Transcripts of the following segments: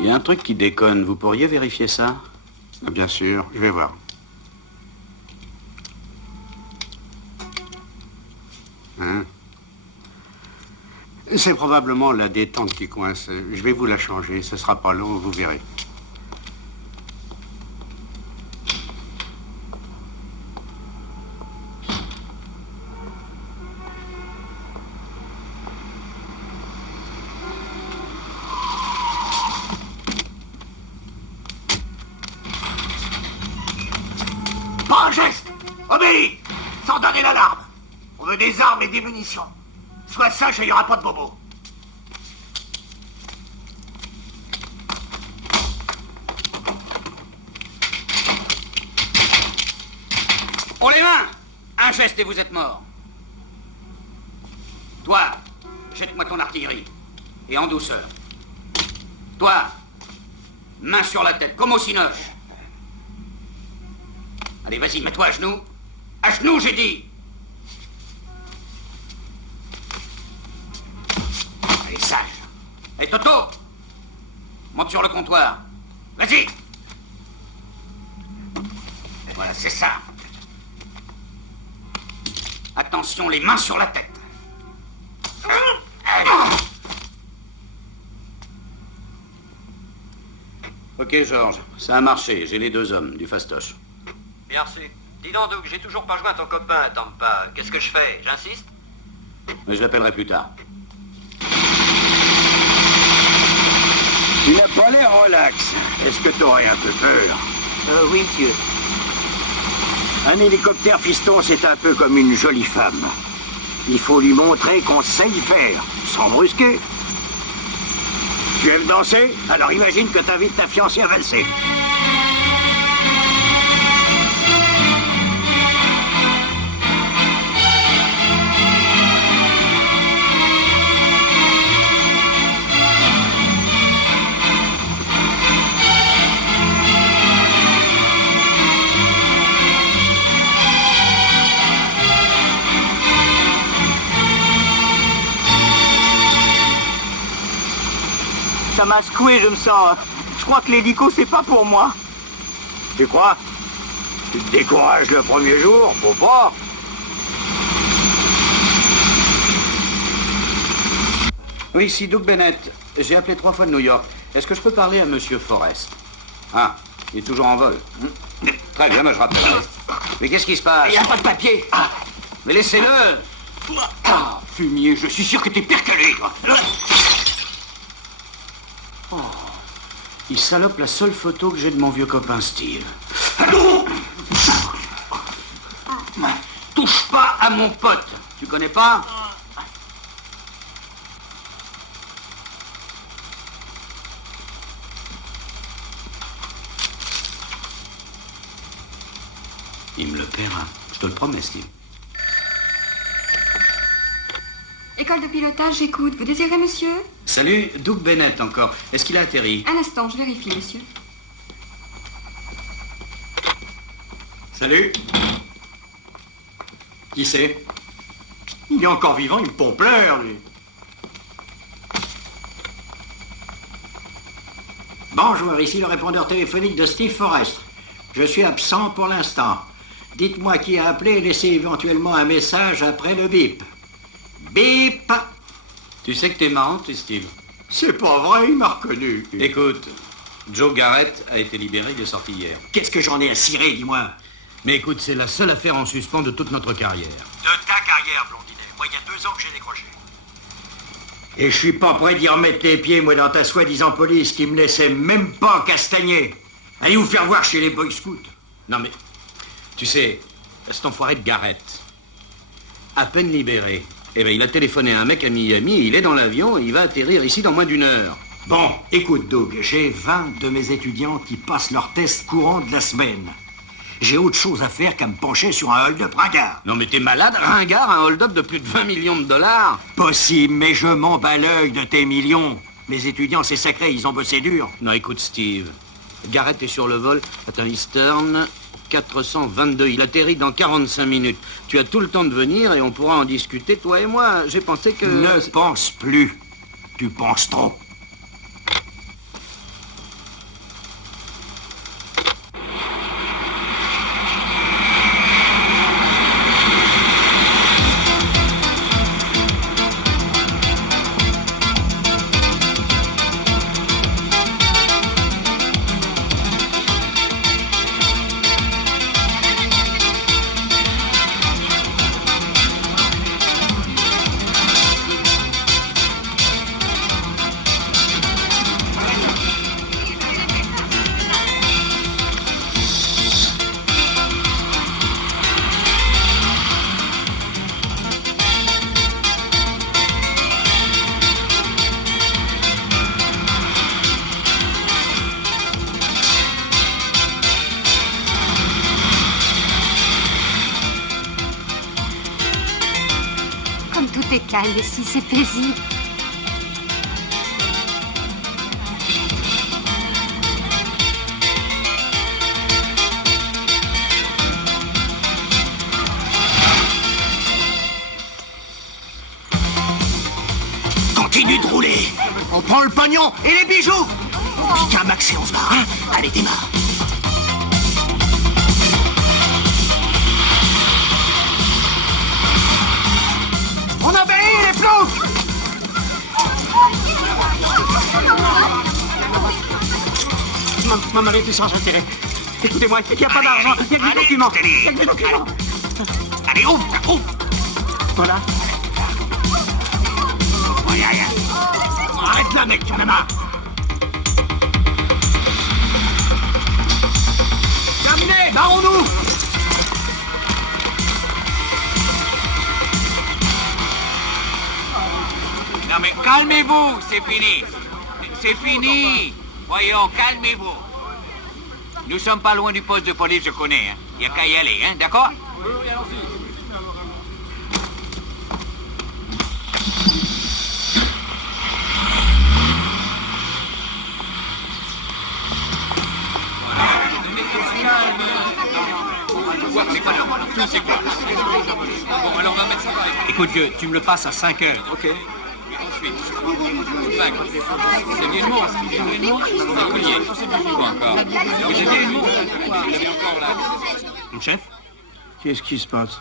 Il y a un truc qui déconne. Vous pourriez vérifier ça? Bien sûr, je vais voir. Hein? C'est probablement la détente qui coince. Je vais vous la changer. Ce sera pas long, vous verrez. Pas un geste! Obéis! Sans donner l'alarme! On veut des armes et des munitions. Sois sage et il n'y aura pas de bobo. Pour les mains! Un geste et vous êtes mort. Toi, jette-moi ton artillerie. Et en douceur. Toi, main sur la tête, comme au cinoche. Allez, vas-y, mets-toi à genoux. À genoux, j'ai dit. Allez, sage. Et Toto, monte sur le comptoir. Vas-y. Voilà, c'est ça. Attention, les mains sur la tête. Allez. Ok, Georges, ça a marché. J'ai les 2 hommes, du fastoche. Bien reçu. Dis donc, Doug, j'ai toujours pas joint ton copain, Tampa. Qu'est-ce que je fais? J'insiste? Mais je l'appellerai plus tard. Il n'a pas l'air relax. Est-ce que t'aurais un peu peur? Oui, monsieur. Un hélicoptère fiston, c'est un peu comme une jolie femme. Il faut lui montrer qu'on sait y faire, sans brusquer. Tu aimes danser? Alors imagine que t'invites ta fiancée à valser. Ça m'a secoué, je me sens... Je crois que l'hélico, c'est pas pour moi. Tu crois? Tu te décourages le premier jour? Faut pas. Oui, ici Doug Bennett. J'ai appelé 3 fois de New York. Est-ce que je peux parler à Monsieur Forrest? Ah, il est toujours en vol. Très bien, mais je rappelle. Mais qu'est-ce qui se passe? Il n'y a pas de papier. Ah. Mais laissez-le. Ah, fumier, je suis sûr que t'es pire que lui, toi. Oh, il salope la seule photo que j'ai de mon vieux copain Steve. Touche pas à mon pote. Tu connais pas? Il me le paiera. Je te le promets, Steve. École de pilotage, j'écoute. Vous désirez, monsieur? Salut, Doug Bennett encore. Est-ce qu'il a atterri? Un instant, je vérifie, monsieur. Salut. Qui c'est? Il est encore vivant, il pompleur, lui. Bonjour, ici le répondeur téléphonique de Steve Forrest. Je suis absent pour l'instant. Dites-moi qui a appelé et laissez éventuellement un message après le bip. Bip! Tu sais que t'es marrant, tu, Steve? C'est pas vrai, il m'a reconnu. Écoute, Joe Garrett a été libéré, il est sorti hier. Qu'est-ce que j'en ai à cirer, dis-moi? Mais écoute, c'est la seule affaire en suspens de toute notre carrière. De ta carrière, Blondinet. Moi, il y a 2 ans que j'ai décroché. Et je suis pas prêt d'y remettre les pieds, moi, dans ta soi-disant police qui me laissait même pas castagner. Allez vous faire voir chez les Boy Scouts. Non, mais, tu sais, cet enfoiré de Garrett, à peine libéré, eh ben, il a téléphoné à un mec à Miami, il est dans l'avion et il va atterrir ici dans moins d'1 heure. Bon, écoute, Doug, j'ai 20 de mes étudiants qui passent leurs tests courants de la semaine. J'ai autre chose à faire qu'à me pencher sur un hold-up ringard. Non, mais t'es malade, ringard, un hold-up de plus de 20 millions de dollars? Possible, mais je m'en bats l'œil de tes millions. Mes étudiants, c'est sacré, ils ont bossé dur. Non, écoute, Steve, Garrett est sur le vol. Attends, Eastern 422. Il atterrit dans 45 minutes. Tu as tout le temps de venir et on pourra en discuter, toi et moi. J'ai pensé que... Ne pense plus. Tu penses trop. Comme tout est calme ici, c'est paisible. Continue de rouler. On prend le pognon et les bijoux. On pique un max et on se barre, hein? Allez, démarre. On obéit, les ploufs! Ma mari est sans intérêt. Écoutez-moi, il n'y a pas d'argent, il y a des documents. Il y a des documents. Allez, ouvre. Voilà. Arrête là, mec, tu en as marre. Terminé, barrons-nous. Non mais calmez-vous, c'est fini. C'est fini. Voyons, calmez-vous. Nous sommes pas loin du poste de police, je connais. Il n'y a qu'à y aller, hein, d'accord? Écoute, Dieu, tu me le passes à 5 heures. Ok. Ensuite, 5. C'est bien le mot. Mon chef? Qu'est-ce qui se passe?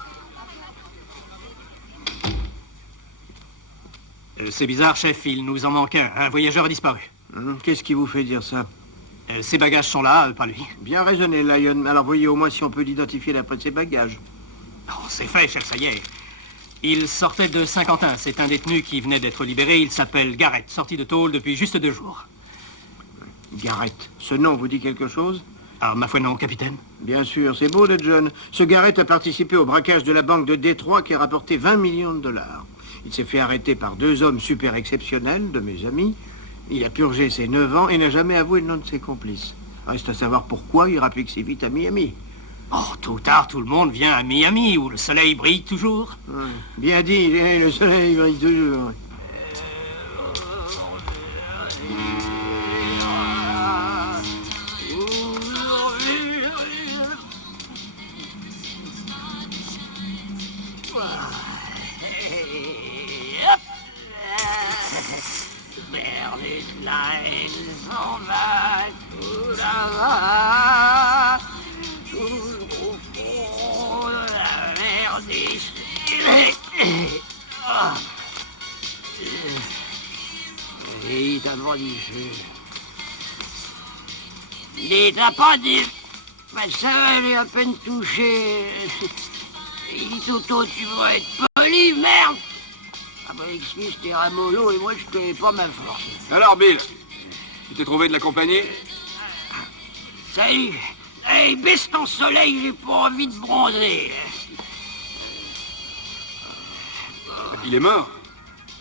C'est bizarre, chef, il nous en manque un. Un voyageur a disparu. Qu'est-ce qui vous fait dire ça? Ses bagages sont là, pas lui. Bien raisonné, Lion. Alors voyez au moins si on peut l'identifier d'après de ses bagages. Oh, c'est fait, chef, ça y est. Il sortait de Saint-Quentin. C'est un détenu qui venait d'être libéré. Il s'appelle Garrett, sorti de tôle depuis juste 2 jours. Garrett. Ce nom vous dit quelque chose? Ah, ma foi non, capitaine. Bien sûr, c'est beau de John. Ce Garrett a participé au braquage de la banque de Détroit qui a rapporté 20 millions de dollars. Il s'est fait arrêter par 2 hommes super exceptionnels, de mes amis. Il a purgé ses 9 ans et n'a jamais avoué le nom de ses complices. Reste à savoir pourquoi il rapplique si vite à Miami. Oh, tôt ou tard, tout le monde vient à Miami, où le soleil brille toujours. Ouais. Bien dit, le soleil brille toujours. Il t'a pas dit... Ben ça, elle est à peine touchée. Il dit Toto, tu vas être poli, merde. Ah bah excuse, t'es ramollo et moi je connais pas ma force. Alors, Bill, tu t'es trouvé de la compagnie? Salut. Hey, baisse ton soleil, j'ai pas envie de bronzer. Il est mort.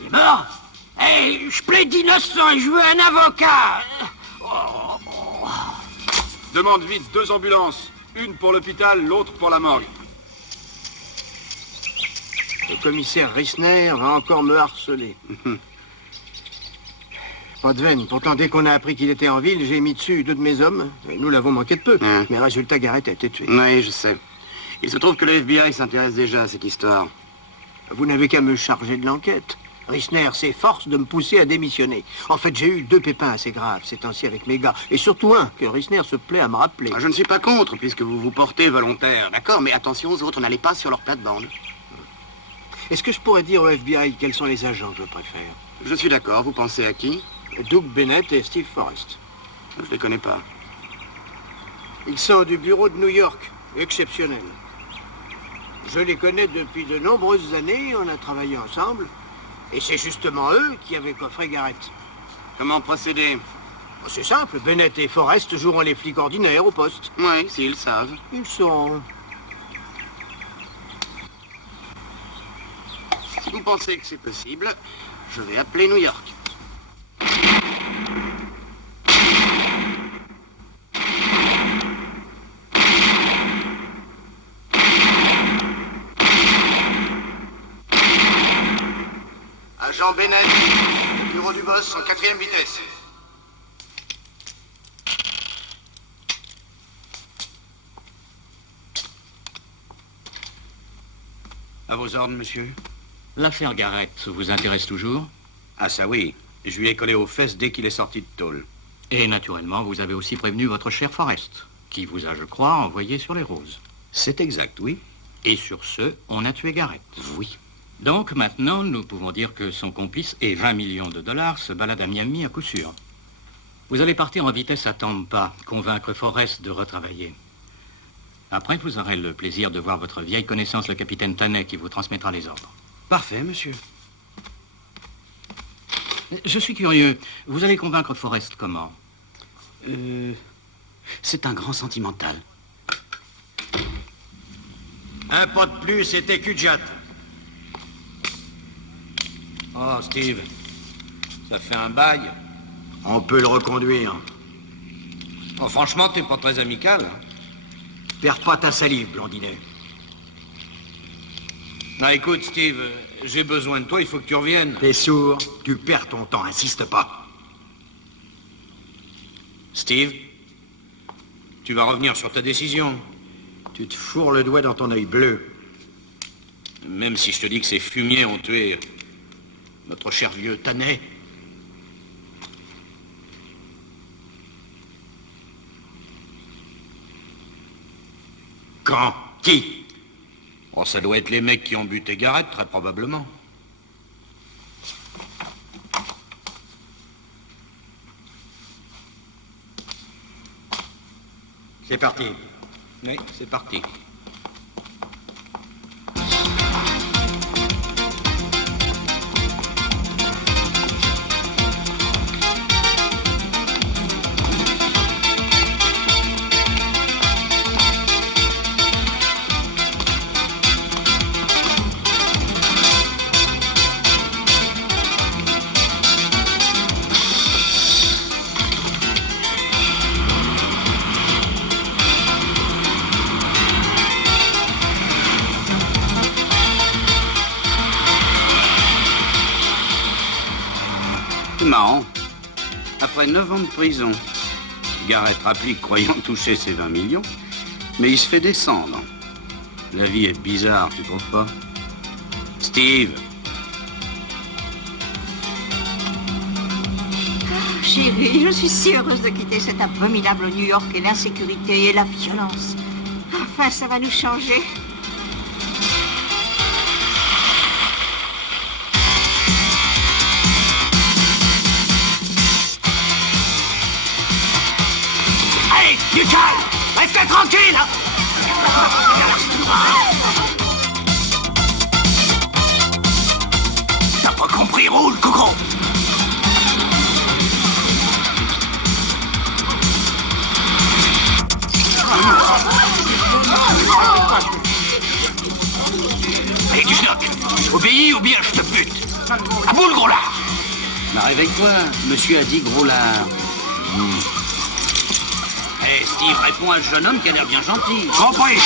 Il est mort? Hey, je plaide innocent et je veux un avocat. Demande vite 2 ambulances. Une pour l'hôpital, l'autre pour la morgue. Le commissaire Rissner va encore me harceler. Pas de veine. Pourtant, dès qu'on a appris qu'il était en ville, j'ai mis dessus 2 de mes hommes. Et nous l'avons manqué de peu. Mais résultat, Garrett a été tué. Oui, je sais. Il se trouve que le FBI s'intéresse déjà à cette histoire. Vous n'avez qu'à me charger de l'enquête. Rissner s'efforce de me pousser à démissionner. En fait, j'ai eu 2 pépins assez graves ces temps-ci avec mes gars. Et surtout un que Rissner se plaît à me rappeler. Je ne suis pas contre, puisque vous vous portez volontaire, d'accord? Mais attention aux autres, n'allez pas sur leur plate-bande. Est-ce que je pourrais dire au FBI quels sont les agents que je préfère? Je suis d'accord. Vous pensez à qui? Doug Bennett et Steve Forrest. Je ne les connais pas. Ils sont du bureau de New York. Exceptionnels. Je les connais depuis de nombreuses années. On a travaillé ensemble. Et c'est justement eux qui avaient coffré Garrett. Comment procéder? C'est simple. Bennett et Forrest joueront les flics ordinaires au poste. Oui, s'ils savent. Ils sont... Si vous pensez que c'est possible, je vais appeler New York. Agent Bennett, bureau du boss en 4e vitesse. À vos ordres, monsieur. L'affaire Garrett vous intéresse toujours? Ah ça oui, je lui ai collé aux fesses dès qu'il est sorti de tôle. Et naturellement, vous avez aussi prévenu votre cher Forrest, qui vous a, je crois, envoyé sur les roses. C'est exact, oui. Et sur ce, on a tué Garrett. Oui. Donc maintenant, nous pouvons dire que son complice et 20 millions de dollars se baladent à Miami à coup sûr. Vous allez partir en vitesse à Tampa, convaincre Forrest de retravailler. Après, vous aurez le plaisir de voir votre vieille connaissance, le capitaine Tanet, qui vous transmettra les ordres. Parfait, monsieur. Je suis curieux. Vous allez convaincre Forrest comment? C'est un grand sentimental. Un pas de plus et t'es cul-de-jatte. Oh, Steve, ça fait un bail. On peut le reconduire. Oh, franchement, t'es pas très amical. Hein. Perds pas ta salive, blondinet. Non, écoute, Steve, j'ai besoin de toi, il faut que tu reviennes. T'es sourd, tu perds ton temps, insiste pas. Steve, tu vas revenir sur ta décision. Tu te fourres le doigt dans ton œil bleu. Même si je te dis que ces fumiers ont tué notre cher vieux Tanet. Quand? Qui? Oh, ça doit être les mecs qui ont buté Garrett, très probablement. C'est parti. Oui, c'est parti. Marrant. Après 9 ans de prison, Garrett rapplique croyant toucher ses 20 millions, mais il se fait descendre. La vie est bizarre, tu trouves pas? Steve. Oh, chérie, je suis si heureuse de quitter cet abominable New York et l'insécurité et la violence. Enfin, ça va nous changer. Du calme! Restez tranquille! T'as pas compris, roule, coco! Allez, tu schnock! Obéis ou bien je te bute! À bout le gros lard! Mais réveille-toi, monsieur a dit gros lard. Hé, Steve, réponds à ce jeune homme qui a l'air bien gentil. Compris!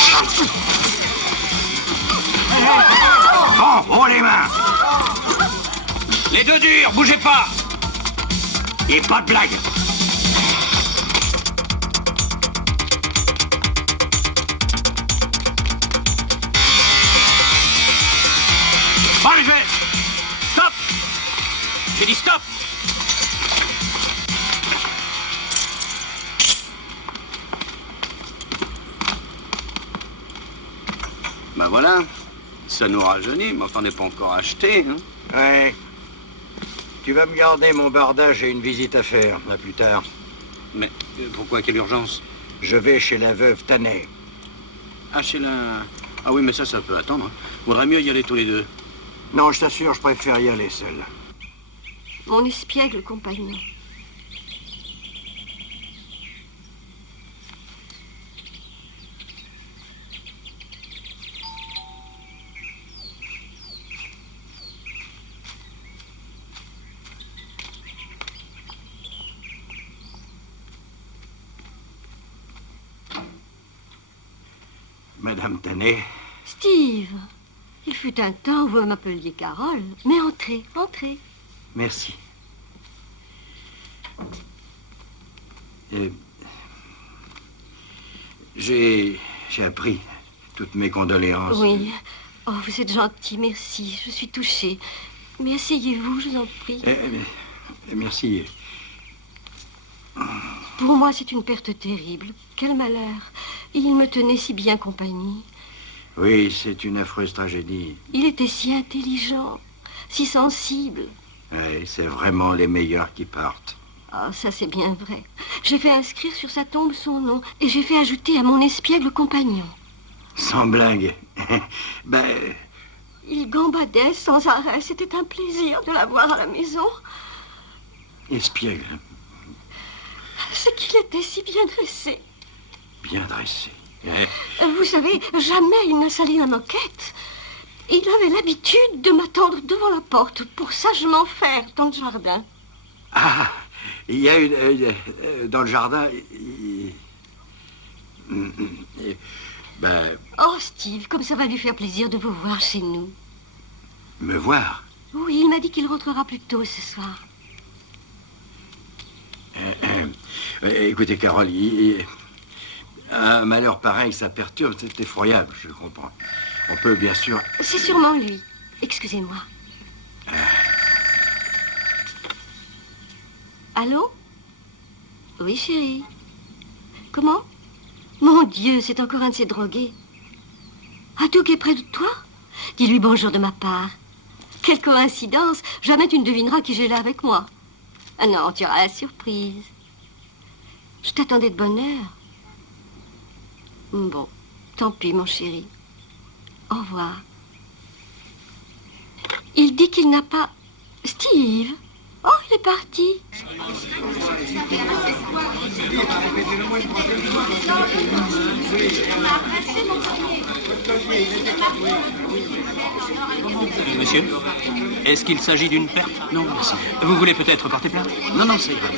Bon, haut les mains! Les deux durs, bougez pas! Et pas de blague! Bon, les jeunes! Stop! J'ai dit stop! Ben voilà, ça nous rajeunit, mais enfin, on n'est pas encore acheté. Hein. Ouais. Tu vas me garder mon bardage et une visite à faire. À plus tard. Mais pourquoi, quelle urgence? Je vais chez la veuve Tanet. Ah, chez la... Ah oui, mais ça peut attendre. Hein. Vaudrait mieux y aller tous les deux. Non, je t'assure, je préfère y aller seul. Mon espiègle compagnon. Madame Tanet. Steve, Il fut un temps où vous m'appeliez Carole. Mais entrez, entrez. Merci. J'ai appris toutes mes condoléances. Oui. Oh, vous êtes gentil, merci. Je suis touchée. Mais asseyez-vous, je vous en prie. Merci. Pour moi, c'est une perte terrible. Quel malheur. Il me tenait si bien compagnie. Oui, c'est une affreuse tragédie. Il était si intelligent, si sensible. Oui, c'est vraiment les meilleurs qui partent. Ah, ça c'est bien vrai. J'ai fait inscrire sur sa tombe son nom et j'ai fait ajouter à mon espiègle compagnon. Sans blague. Il gambadait sans arrêt. C'était un plaisir de l'avoir à la maison. Espiègle. C'est qu'il était si bien dressé. Bien dressé. Vous savez, jamais il n'a sali la moquette. Il avait l'habitude de m'attendre devant la porte pour sagement faire dans le jardin. Ah, il y a une... dans le jardin... Oh, Steve, comme ça va lui faire plaisir de vous voir chez nous. Me voir? Oui, il m'a dit qu'il rentrera plus tôt ce soir. Écoutez, Carole, un malheur pareil, ça perturbe, c'est effroyable, je comprends. On peut bien sûr... C'est sûrement lui. Excusez-moi. Allô? Oui, chérie. Comment? Mon Dieu, c'est encore un de ces drogués. Adouk est près de toi? Dis-lui bonjour de ma part. Quelle coïncidence. Jamais tu ne devineras qui j'ai là avec moi. Ah non, tu auras la surprise. Je t'attendais de bonne heure. Bon, tant pis, mon chéri. Au revoir. Il dit qu'il n'a pas... Steve? Oh, il est parti. Monsieur, est-ce qu'il s'agit d'une perte? Non, merci. Vous voulez peut-être porter plainte? Non, non, c'est vrai.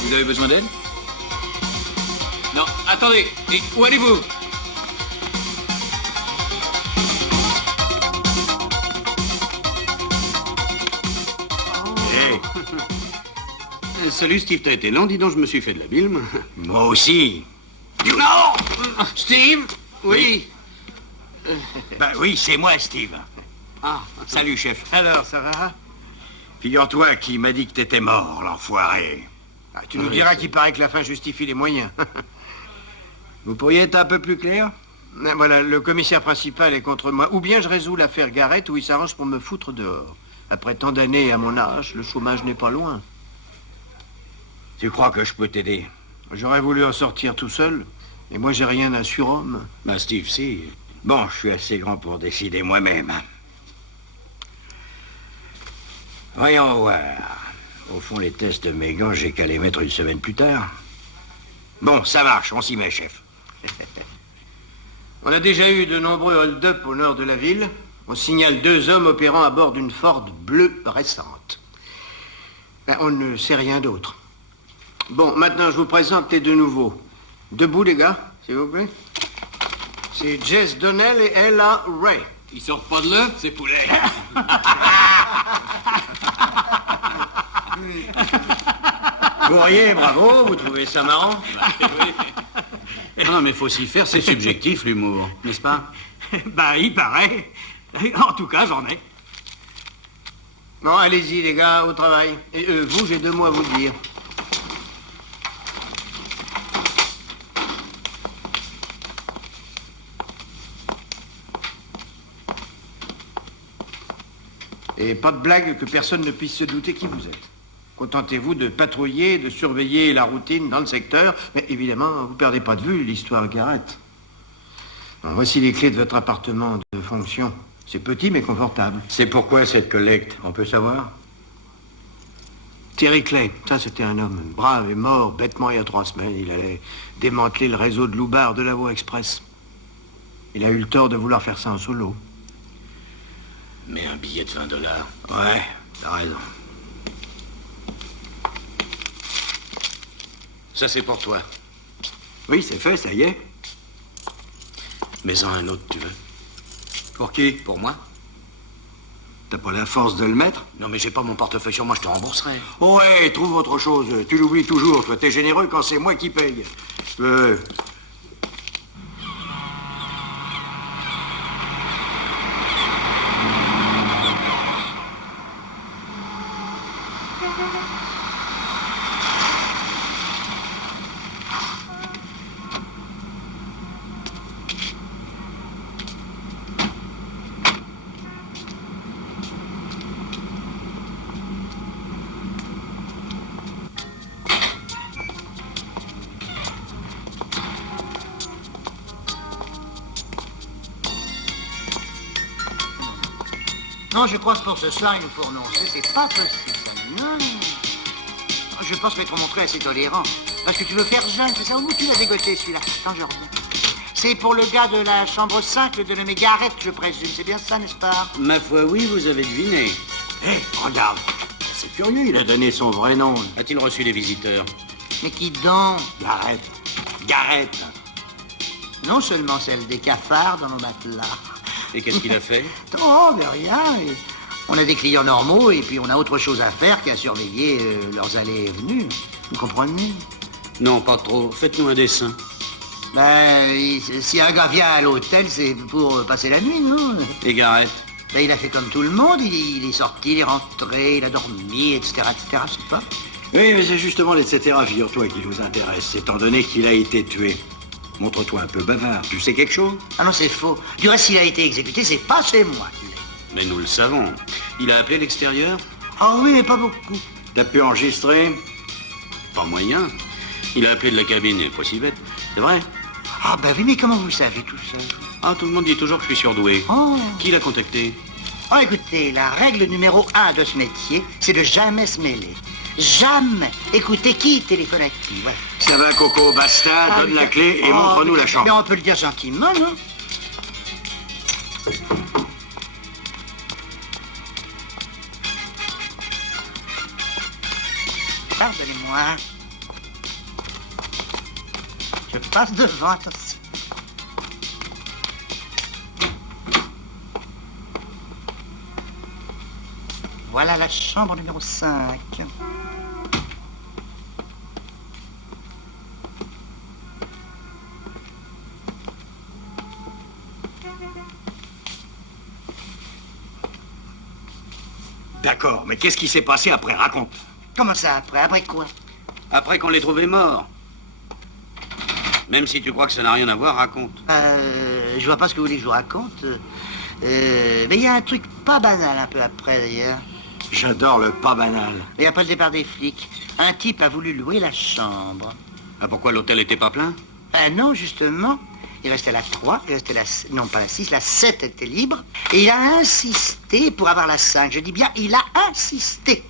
Vous avez besoin d'aide? Non, attendez. Et où allez-vous? Salut Steve, t'as été long, dis donc, je me suis fait de la bile, moi. Moi aussi. Non! Steve? Oui. Oui, c'est moi, Steve. Ah, Salut, chef. Alors, ça va? Figure-toi qu'il m'a dit que t'étais mort, l'enfoiré. Ah, tu nous diras qu'il paraît que la fin justifie les moyens. Vous pourriez être un peu plus clair? Voilà, le commissaire principal est contre moi. Ou bien je résous l'affaire Garrett, ou il s'arrange pour me foutre dehors. Après tant d'années à mon âge, le chômage n'est pas loin. Tu crois que je peux t'aider? J'aurais voulu en sortir tout seul. Et moi, j'ai rien d'un surhomme. Bah, Steve, si. Bon, je suis assez grand pour décider moi-même. Voyons voir. Au fond, les tests de mes gants, j'ai qu'à les mettre une semaine plus tard. Bon, ça marche, on s'y met, chef. On a déjà eu de nombreux hold-up au nord de la ville. On signale 2 hommes opérant à bord d'une Ford bleue récente. On ne sait rien d'autre. Bon, maintenant, je vous présente les 2 nouveaux. Debout, les gars, s'il vous plaît. C'est Jess Donnell et Ella Ray. Ils sortent pas de là, ces poulets. Vous riez, bravo, vous trouvez ça marrant? Non, mais faut s'y faire, c'est subjectif, l'humour, n'est-ce pas? Il paraît. En tout cas, j'en ai. Bon, allez-y, les gars, au travail. Et vous, j'ai 2 mots à vous dire. Et pas de blague que personne ne puisse se douter qui vous êtes. Contentez-vous de patrouiller, de surveiller la routine dans le secteur. Mais évidemment, vous ne perdez pas de vue l'histoire Garrett. Alors, voici les clés de votre appartement de fonction. C'est petit mais confortable. C'est pourquoi cette collecte, on peut savoir? Terry Clay, ça c'était un homme brave et mort bêtement il y a 3 semaines. Il allait démanteler le réseau de loupards de la voie express. Il a eu le tort de vouloir faire ça en solo. Mais un billet de 20 $. Ouais, t'as raison. Ça, c'est pour toi. Oui, c'est fait, ça y est. Mets-en un autre, tu veux. Pour qui? Pour moi? T'as pas la force de le mettre? Non, mais j'ai pas mon portefeuille sur moi, je te rembourserai. Ouais, trouve autre chose. Tu l'oublies toujours, toi. T'es généreux quand c'est moi qui paye. Non, je crois que pour ce soir, il nous faut renoncer. C'est pas possible, ça. Non. Je pense m'être montré assez tolérant. Parce que tu veux faire jeune, c'est ça? Où tu l'as dégoté, celui-là? Attends, je reviens. C'est pour le gars de la chambre 5, de nommé Garrett, je présume. C'est bien ça, n'est-ce pas? Ma foi, oui, vous avez deviné. Hé, regarde. C'est curieux, il a donné son vrai nom. A-t-il reçu des visiteurs? Mais qui donc? Garrett. Garrett. Non seulement celle des cafards dans nos matelas. Et qu'est-ce qu'il a fait? Oh, mais rien. On a des clients normaux et puis on a autre chose à faire qu'à surveiller leurs allées et venues. Vous comprenez? Non, pas trop. Faites-nous un dessin. Ben, si un gars vient à l'hôtel, c'est pour passer la nuit, non? Et Garrett? Ben, il a fait comme tout le monde. Il est sorti, il est rentré, il a dormi, etc., etc., je sais pas. Oui, mais c'est justement l'etc. Figure-toi qui nous intéresse, étant donné qu'il a été tué. Montre-toi un peu bavard. Tu sais quelque chose? Ah non, c'est faux. Du reste, s'il a été exécuté, c'est pas chez moi. Mais nous le savons. Il a appelé l'extérieur? Ah oui, mais pas beaucoup. T'as pu enregistrer? Pas moyen. Il a appelé de la cabine, et pas si bête. C'est vrai? Ah ben oui, mais comment vous le savez tout ça? Ah, tout le monde dit toujours que je suis surdoué. Oh. Qui l'a contacté? Oh, écoutez, la règle numéro 1 de ce métier, c'est de jamais se mêler. Jamais. Écoutez, qui téléphone à qui? Voilà. Ça va, Coco, basta, donne la clé et montre-nous la chambre. Mais on peut le dire gentiment, non? Pardonnez-moi. Je passe devant, attention. Voilà la chambre numéro 5. D'accord, mais qu'est-ce qui s'est passé après? Raconte. Comment ça après? Après quoi? Après qu'on l'ait trouvé mort. Même si tu crois que ça n'a rien à voir, raconte. Je vois pas ce que vous voulez que je vous raconte. Mais il y a un truc pas banal un peu après, d'ailleurs. J'adore le pas banal. Il n'y a pas le départ des flics. Un type a voulu louer la chambre. Ah, pourquoi l'hôtel était pas plein? Non, justement. Il restait la 3, il restait la... Non, pas la 6, la 7 était libre. Et il a insisté pour avoir la 5. Je dis bien, il a insisté.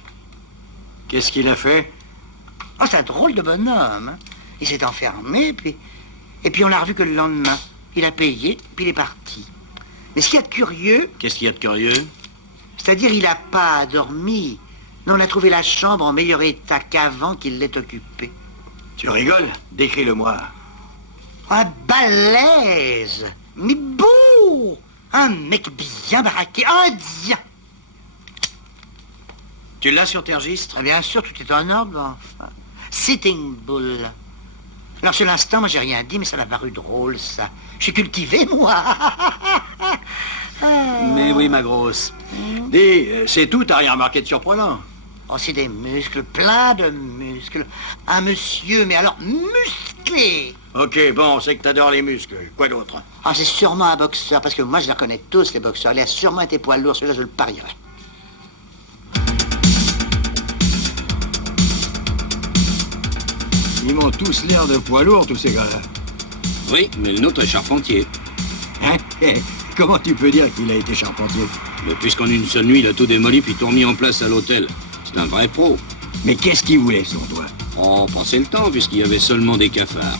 Qu'est-ce qu'il a fait? Oh, c'est un drôle de bonhomme. Hein. Il s'est enfermé, et puis on l'a revu que le lendemain. Il a payé, puis il est parti. Mais ce qu'il y a de curieux... Qu'est-ce qu'il y a de curieux? C'est-à-dire, il n'a pas dormi. Non, on a trouvé la chambre en meilleur état qu'avant qu'il l'ait occupée. Tu rigoles? Décris-le-moi. Un balèze, mais beau. Un mec bien baraqué, indien. Tu l'as sur tes registres? Ah, bien sûr, tout est en ordre, enfin. Sitting Bull. Alors, sur l'instant, moi, j'ai rien dit, mais ça m'a paru drôle, ça. Je suis cultivé, moi. Mais oui, ma grosse. Dis, c'est tout, t'as rien remarqué de surprenant? Oh, c'est des muscles, plein de muscles. Un monsieur, mais alors musclé. Ok, bon, on sait que t'adores les muscles. Quoi d'autre? Ah, c'est sûrement un boxeur, parce que moi, je les reconnais tous, les boxeurs. Il a sûrement été poids lourd, celui-là, je le parierais. Ils m'ont tous l'air de poids lourd, tous ces gars-là. Oui, mais le nôtre est charpentier. Hein? Comment tu peux dire qu'il a été charpentier? Mais puisqu'en une seule nuit, il a tout démoli puis tout remis en place à l'hôtel. C'est un vrai pro. Mais qu'est-ce qu'il voulait, son doigt? Oh, passez le temps, puisqu'il y avait seulement des cafards.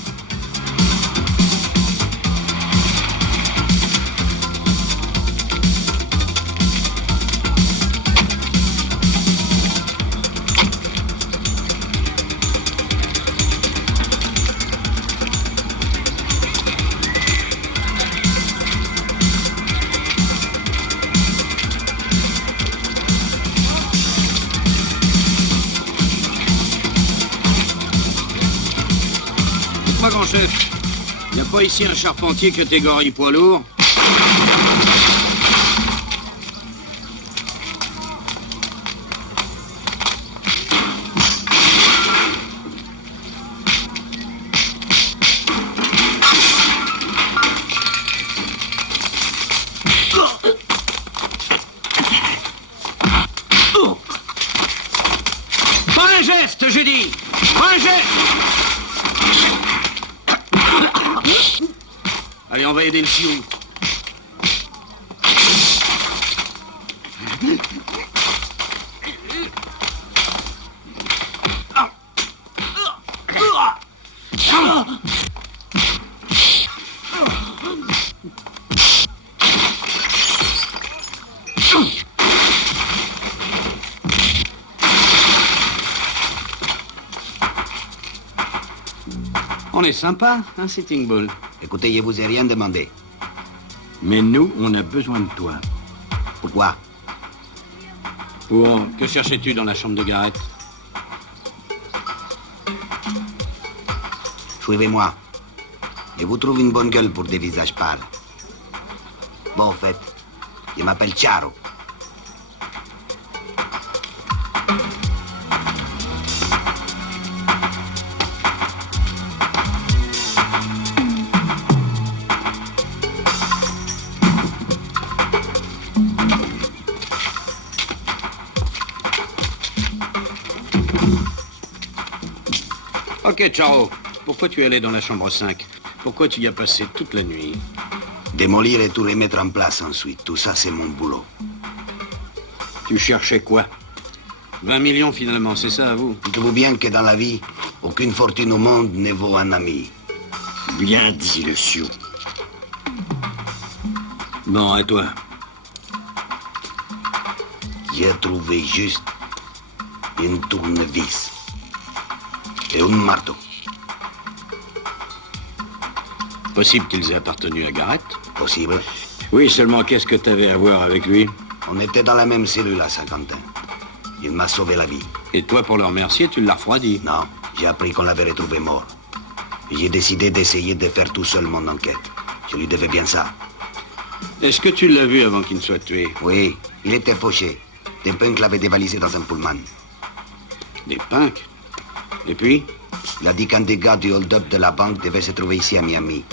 Grand chef, il n'y a pas ici un charpentier catégorie poids lourd? Prends un geste, je dis! Prends un geste! Allez, on va aider le Sioux. On est sympa, hein, Sitting Bull? Écoutez, je vous ai rien demandé. Mais nous, on a besoin de toi. Pourquoi? Que cherchais-tu dans la chambre de Garrett? Suivez-moi. Je vous trouve une bonne gueule pour des visages pâles. Bon, en fait, je m'appelle Charo. Ok, Charo. Pourquoi tu es allé dans la chambre 5? Pourquoi tu y as passé toute la nuit? Démolir et tout remettre en place ensuite. Tout ça, c'est mon boulot. Tu cherchais quoi? 20 millions finalement, c'est ça à vous? Dites-vous bien que dans la vie, aucune fortune au monde ne vaut un ami. Bien dit, le Sioux. Bon, et toi? J'ai trouvé juste une tournevis et un marteau. Possible qu'ils aient appartenu à Garrett? Possible. Oui, seulement qu'est-ce que t'avais à voir avec lui? On était dans la même cellule à Saint-Quentin. Il m'a sauvé la vie. Et toi, pour le remercier, tu l'as refroidi? Non, j'ai appris qu'on l'avait retrouvé mort. Et j'ai décidé d'essayer de faire tout seul mon enquête. Je lui devais bien ça. Est-ce que tu l'as vu avant qu'il ne soit tué? Oui, il était fauché. Des punks l'avaient dévalisé dans un pullman. Des punks? Et puis? Il a dit qu'un des gars du hold-up de la banque devait se trouver ici à Miami.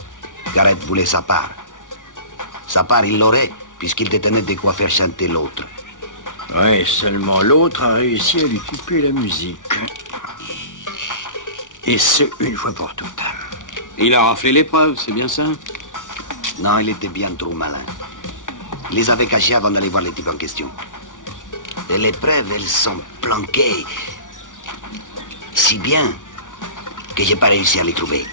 Garrett voulait sa part. Sa part, il l'aurait, puisqu'il détenait de quoi faire chanter l'autre. Ouais, seulement l'autre a réussi à lui couper la musique. Et ce, une fois pour toutes. Il a raflé les preuves, c'est bien ça? Non, il était bien trop malin. Il les avait cachés avant d'aller voir les types en question. Et les preuves, elles sont planquées. Si bien que j'ai pas réussi à les trouver.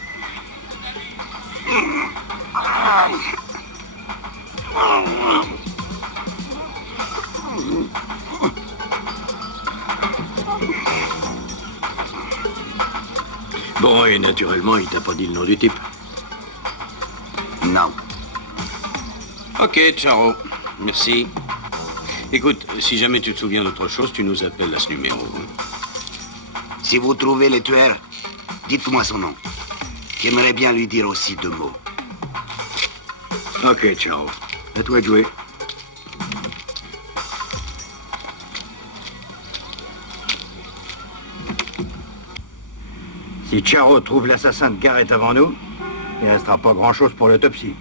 Bon, et naturellement, il t'a pas dit le nom du type. Non. Ok, Charo. Merci. Écoute, si jamais tu te souviens d'autre chose, tu nous appelles à ce numéro. Si vous trouvez le tueur, dites-moi son nom. J'aimerais bien lui dire aussi 2 mots. Ok, ciao. À toi de jouer. Si Charo trouve l'assassin de Garrett avant nous, il ne restera pas grand-chose pour l'autopsie.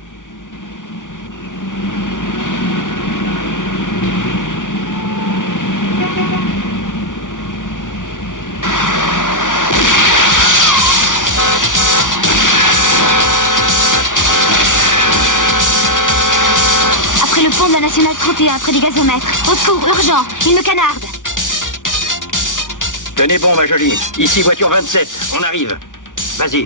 pont de la Nationale 31, près du gazomètre. Au secours, urgent, il me canarde. Tenez bon, ma jolie. Ici, voiture 27. On arrive. Vas-y.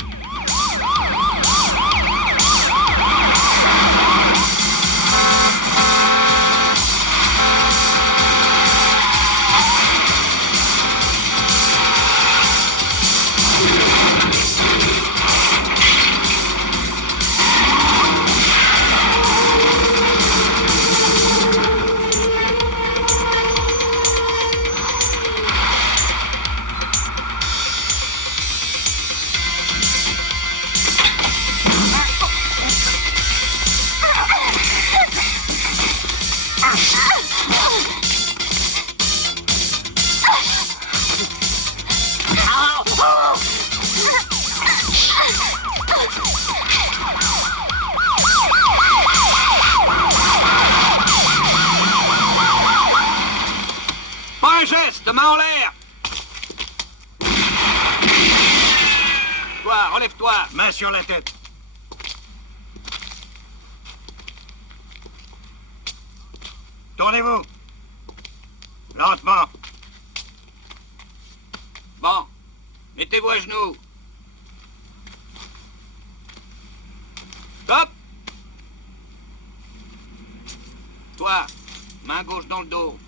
Pas un geste, main en l'air. Toi, relève-toi. Main sur la tête. Tournez-vous. Lentement. Bon, mettez-vous à genoux. Stop. Toi, main gauche dans le dos.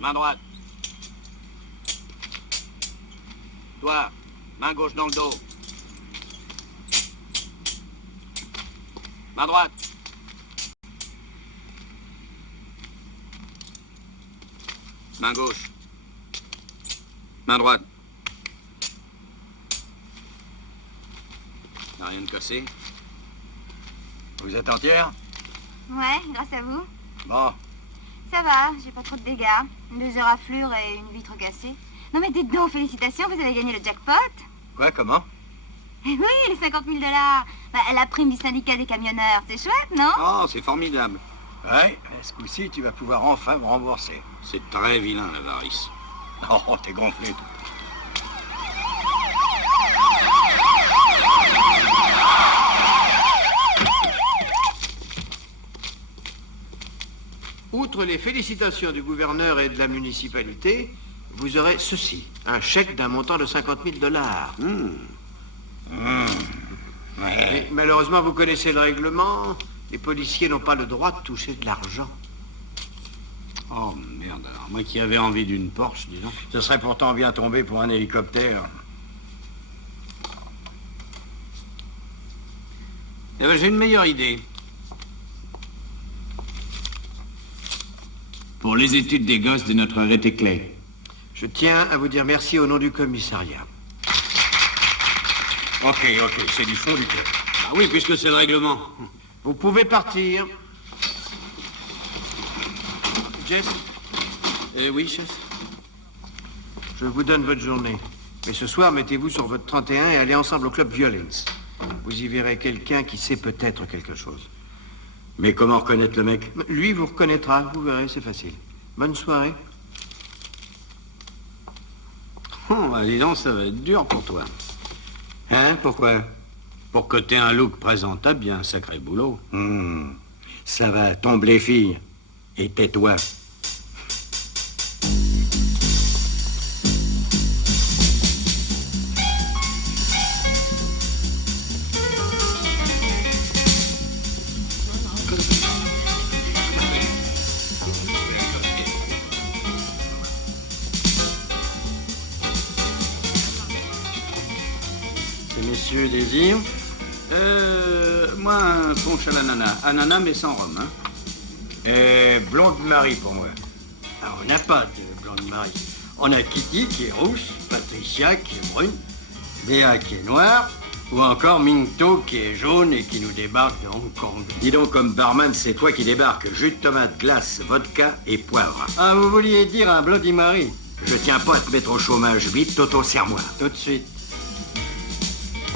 Main droite. Toi, main gauche dans le dos. Main droite. Main gauche. Main droite. N'a rien de cassé. Vous êtes entière? Ouais, grâce à vous. Bon. Ça va, j'ai pas trop de dégâts. 2 éraflures et une vitre cassée. Non mais dites donc, félicitations, vous avez gagné le jackpot. Quoi, comment? Eh oui, les 50 000 $. Bah, la prime du syndicat des camionneurs, c'est chouette, non? Oh, c'est formidable. Ouais, ce coup-ci, tu vas pouvoir enfin me rembourser. C'est très vilain, l'avarice. Oh, t'es gonflé, toi. Outre les félicitations du gouverneur et de la municipalité, vous aurez ceci, un chèque d'un montant de 50 000 $. Mais malheureusement, vous connaissez le règlement, les policiers n'ont pas le droit de toucher de l'argent. Oh, merde, alors. Moi qui avais envie d'une Porsche, dis donc. Ce serait pourtant bien tombé pour un hélicoptère. Eh ben, j'ai une meilleure idée. Pour les études des gosses de notre arrêté clé. Je tiens à vous dire merci au nom du commissariat. Ok, c'est du fond du cœur. Ah oui, puisque c'est le règlement. Vous pouvez partir. Jess? Oui, chef. Je vous donne votre journée. Mais ce soir, mettez-vous sur votre 31 et allez ensemble au club Violence. Vous y verrez quelqu'un qui sait peut-être quelque chose. Mais comment reconnaître le mec? Lui vous reconnaîtra, vous verrez, c'est facile. Bonne soirée. Oh, bah, dis donc, ça va être dur pour toi. Hein, pourquoi? Pour que t'aies un look présentable, il y a un sacré boulot. Ça va, tombe les filles. Et tais-toi. Monsieur désire? Moi, un punch à l'ananas. Ananas, mais sans rhum, hein. Et blonde Marie pour moi. Alors, on n'a pas de blonde Marie. On a Kitty qui est rousse, Patricia qui est brune, Béa qui est noire, ou encore Minto qui est jaune et qui nous débarque de Hong Kong. Dis donc, comme barman, c'est toi qui débarques. Jus de tomate, glace, vodka et poivre. Ah, vous vouliez dire un Bloody Mary? Je tiens pas à te mettre au chômage. Vite, Toto, serre-moi. Tout de suite.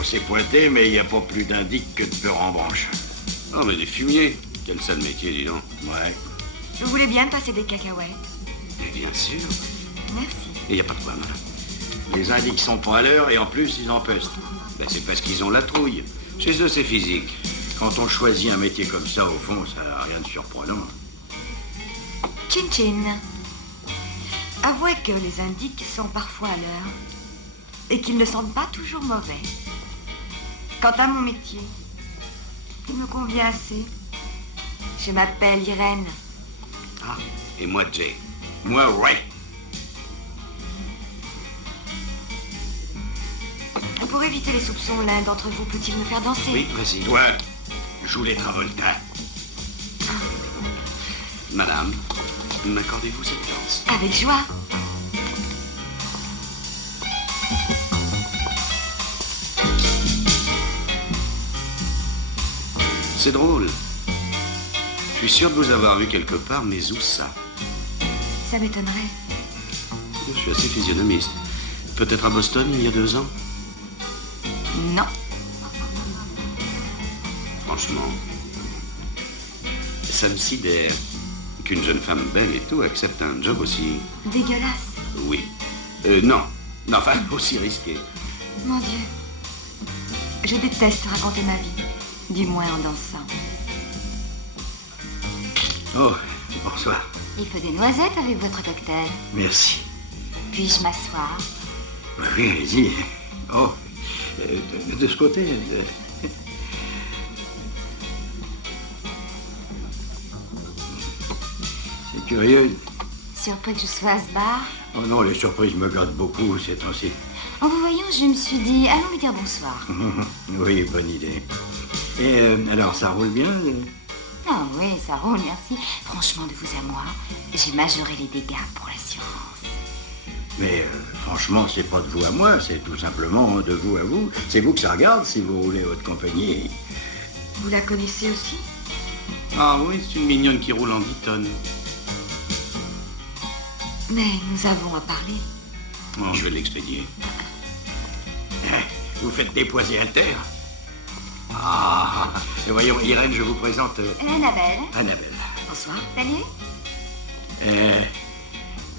On s'est pointé, mais il n'y a pas plus d'indique que de beurre en branche. Oh, mais des fumiers. Quel sale métier, dis donc. Ouais. Vous voulez bien me passer des cacahuètes? Mais bien sûr. Merci. Il n'y a pas de problème. Les indiques sont pas à l'heure et en plus, ils empestent. Ben, c'est parce qu'ils ont la trouille. Chez eux, c'est physique. Quand on choisit un métier comme ça, au fond, ça n'a rien de surprenant. Chin Chin. Avouez que les indices sont parfois à l'heure et qu'ils ne sentent pas toujours mauvais. Quant à mon métier, il me convient assez. Je m'appelle Irène. Ah, et moi, Jay. Moi, Ray. Pour éviter les soupçons, l'un d'entre vous peut-il me faire danser? Oui, vas-y. Toi, joue les Travolta. Madame, m'accordez-vous cette danse? Avec joie. C'est drôle. Je suis sûr de vous avoir vu quelque part, mais où ça? Ça m'étonnerait. Je suis assez physionomiste. Peut-être à Boston, il y a 2 ans? Non. Franchement, ça me sidère qu'une jeune femme belle et tout accepte un job aussi... Dégueulasse. Oui. Non. Non, enfin, aussi risqué. Mon Dieu. Je déteste raconter ma vie. Du moins en dansant. Oh, bonsoir. Il faut des noisettes avec votre cocktail. Merci. Puis-je m'asseoir? Oui, allez-y. Oh, de ce côté... C'est curieux. Surpris que je sois à ce bar? Oh non, les surprises me gâtent beaucoup ces temps-ci. En vous voyant, je me suis dit, allons lui dire bonsoir. Oui, bonne idée. Et alors, ça roule bien? Ah oui, ça roule, merci. Franchement, de vous à moi, j'ai majoré les dégâts pour l'assurance. Mais franchement, c'est pas de vous à moi, c'est tout simplement de vous à vous. C'est vous que ça regarde si vous roulez votre compagnie. Vous la connaissez aussi? Ah oui, c'est une mignonne qui roule en 10 tonnes. Mais nous avons à parler. Bon, je vais l'expédier. Vous faites déposer Inter? Ah, voyons, Irène, je vous présente... Annabelle. Annabelle. Bonsoir. Salut.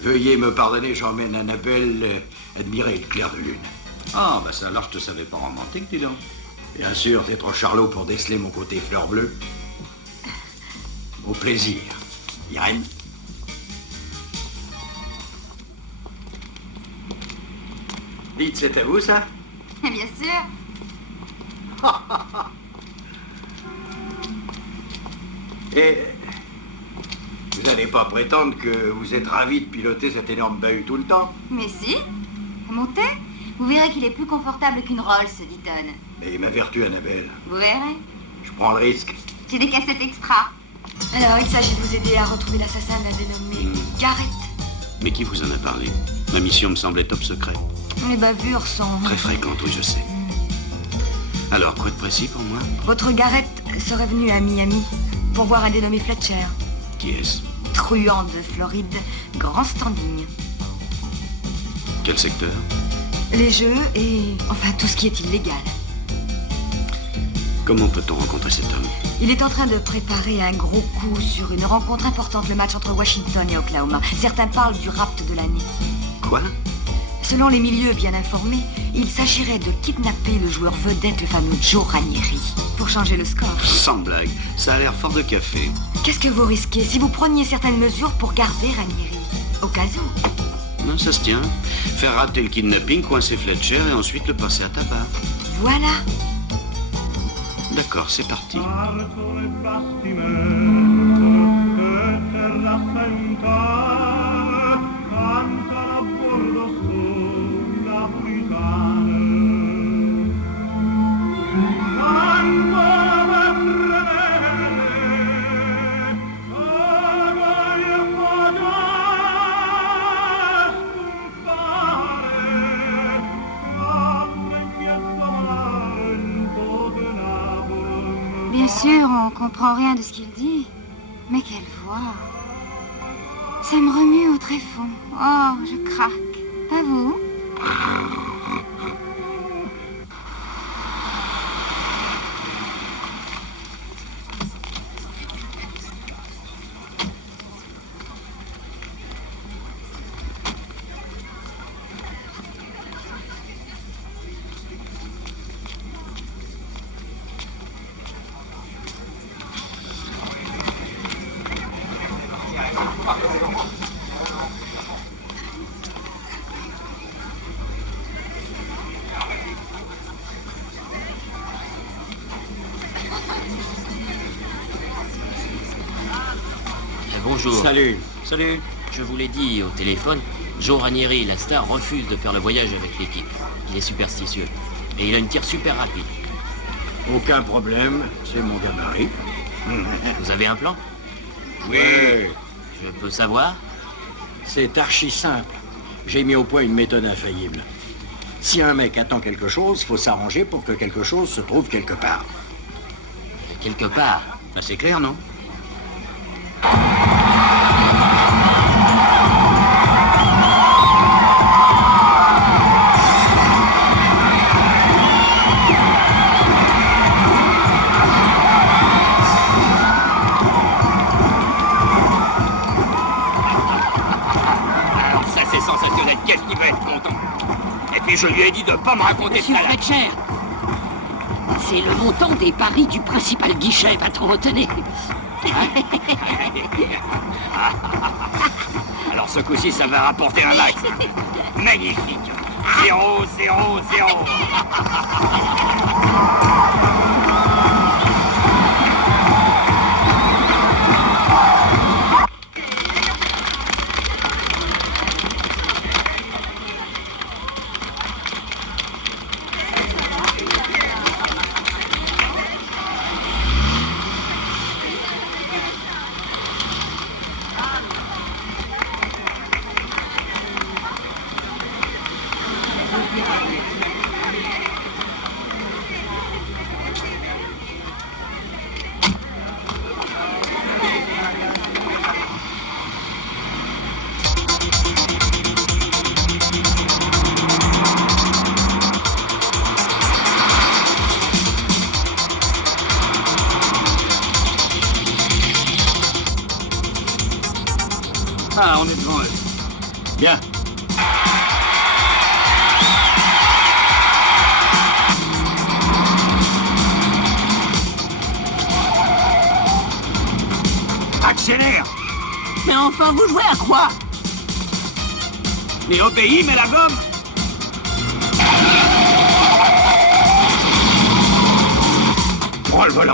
Veuillez me pardonner, j'emmène Annabelle admirer le clair de lune. Ah, bah ça alors je te savais pas romantique, dis donc. Bien sûr, t'es trop charlot pour déceler mon côté fleur bleue. Au plaisir. Irène? Dites, c'est à vous, ça? Bien sûr. Et vous n'allez pas prétendre que vous êtes ravi de piloter cet énorme bahut tout le temps? Mais si. Montez. Vous verrez qu'il est plus confortable qu'une Rolls, dit-on. Mais ma vertu, Annabelle. Vous verrez. Je prends le risque. J'ai des cassettes extra. Alors, il s'agit de vous aider à retrouver l'assassin d'un dénommé Garrett. Mais qui vous en a parlé? Ma mission me semblait top secret. Les bavures sont... Très fréquentes, oui, je sais. Alors, quoi de précis pour moi? Votre Garrett serait venu à Miami pour voir un dénommé Fletcher. Qui est-ce? Truand de Floride, grand standing. Quel secteur? Les jeux et... enfin, tout ce qui est illégal. Comment peut-on rencontrer cet homme? Il est en train de préparer un gros coup sur une rencontre importante, le match entre Washington et Oklahoma. Certains parlent du rapt de l'année. Quoi? Selon les milieux bien informés, il s'agirait de kidnapper le joueur vedette, le fameux Joe Ranieri, pour changer le score. Sans blague, ça a l'air fort de café. Qu'est-ce que vous risquez si vous preniez certaines mesures pour garder Ranieri? Au cas où. Non, ça se tient. Faire rater le kidnapping, coincer Fletcher et ensuite le passer à tabac. Voilà. D'accord, c'est parti. Bien sûr, on comprend rien de ce qu'il dit. Mais quelle voix. Ça me remue au tréfonds. Oh, je craque. Pas vous? Bonjour. Salut. Salut. Je vous l'ai dit au téléphone, Joe Ranieri, la star, refuse de faire le voyage avec l'équipe. Il est superstitieux. Et il a une tire super rapide. Aucun problème, c'est mon gabarit. Vous avez un plan? Oui. Je peux savoir? C'est archi simple. J'ai mis au point une méthode infaillible. Si un mec attend quelque chose, faut s'arranger pour que quelque chose se trouve quelque part. Quelque part? Ben, c'est clair, non? Alors ça c'est sensationnel, qu'est-ce qu'il va être content? Et puis je lui ai dit de pas me raconter Monsieur ça là. Fletcher, c'est le montant des paris du principal guichet, patron, retenez. Alors ce coup-ci ça va rapporter un max. Magnifique. 0, 0, 0. Ah, on est devant eux. Bien. Accélère. Mais enfin, vous jouez à quoi? Mais obéis, mais la gomme. Prends le volant.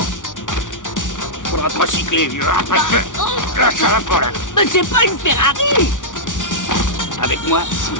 Faudra pas cycler, parce que là, ça va pas, là. Mais c'est pas une Ferrari! Avec moi, si.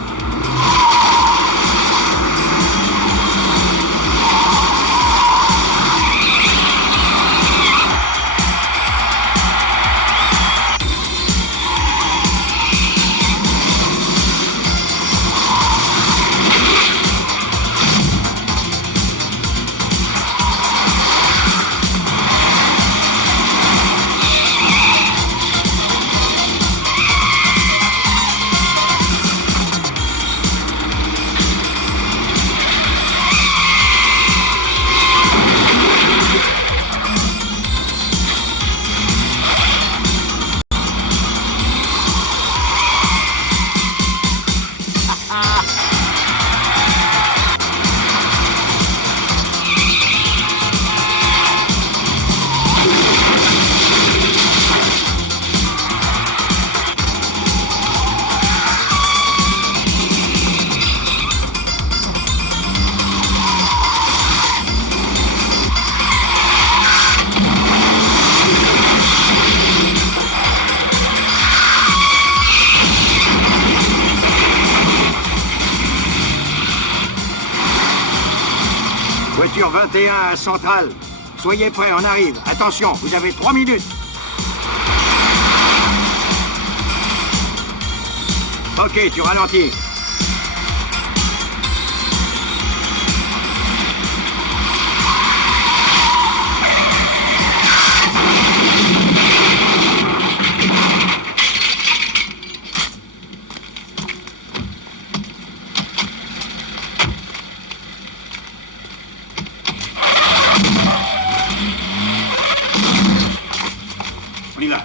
Voiture 21 à Centrale. Soyez prêts, on arrive. Attention, vous avez 3 minutes. Ok, tu ralentis. On y va.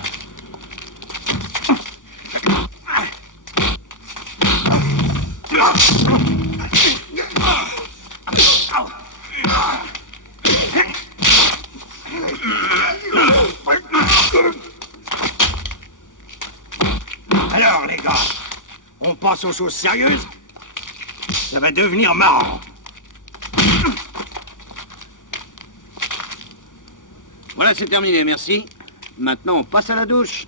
passe aux choses sérieuses, ça va devenir marrant. Voilà, c'est terminé, merci. Maintenant, on passe à la douche.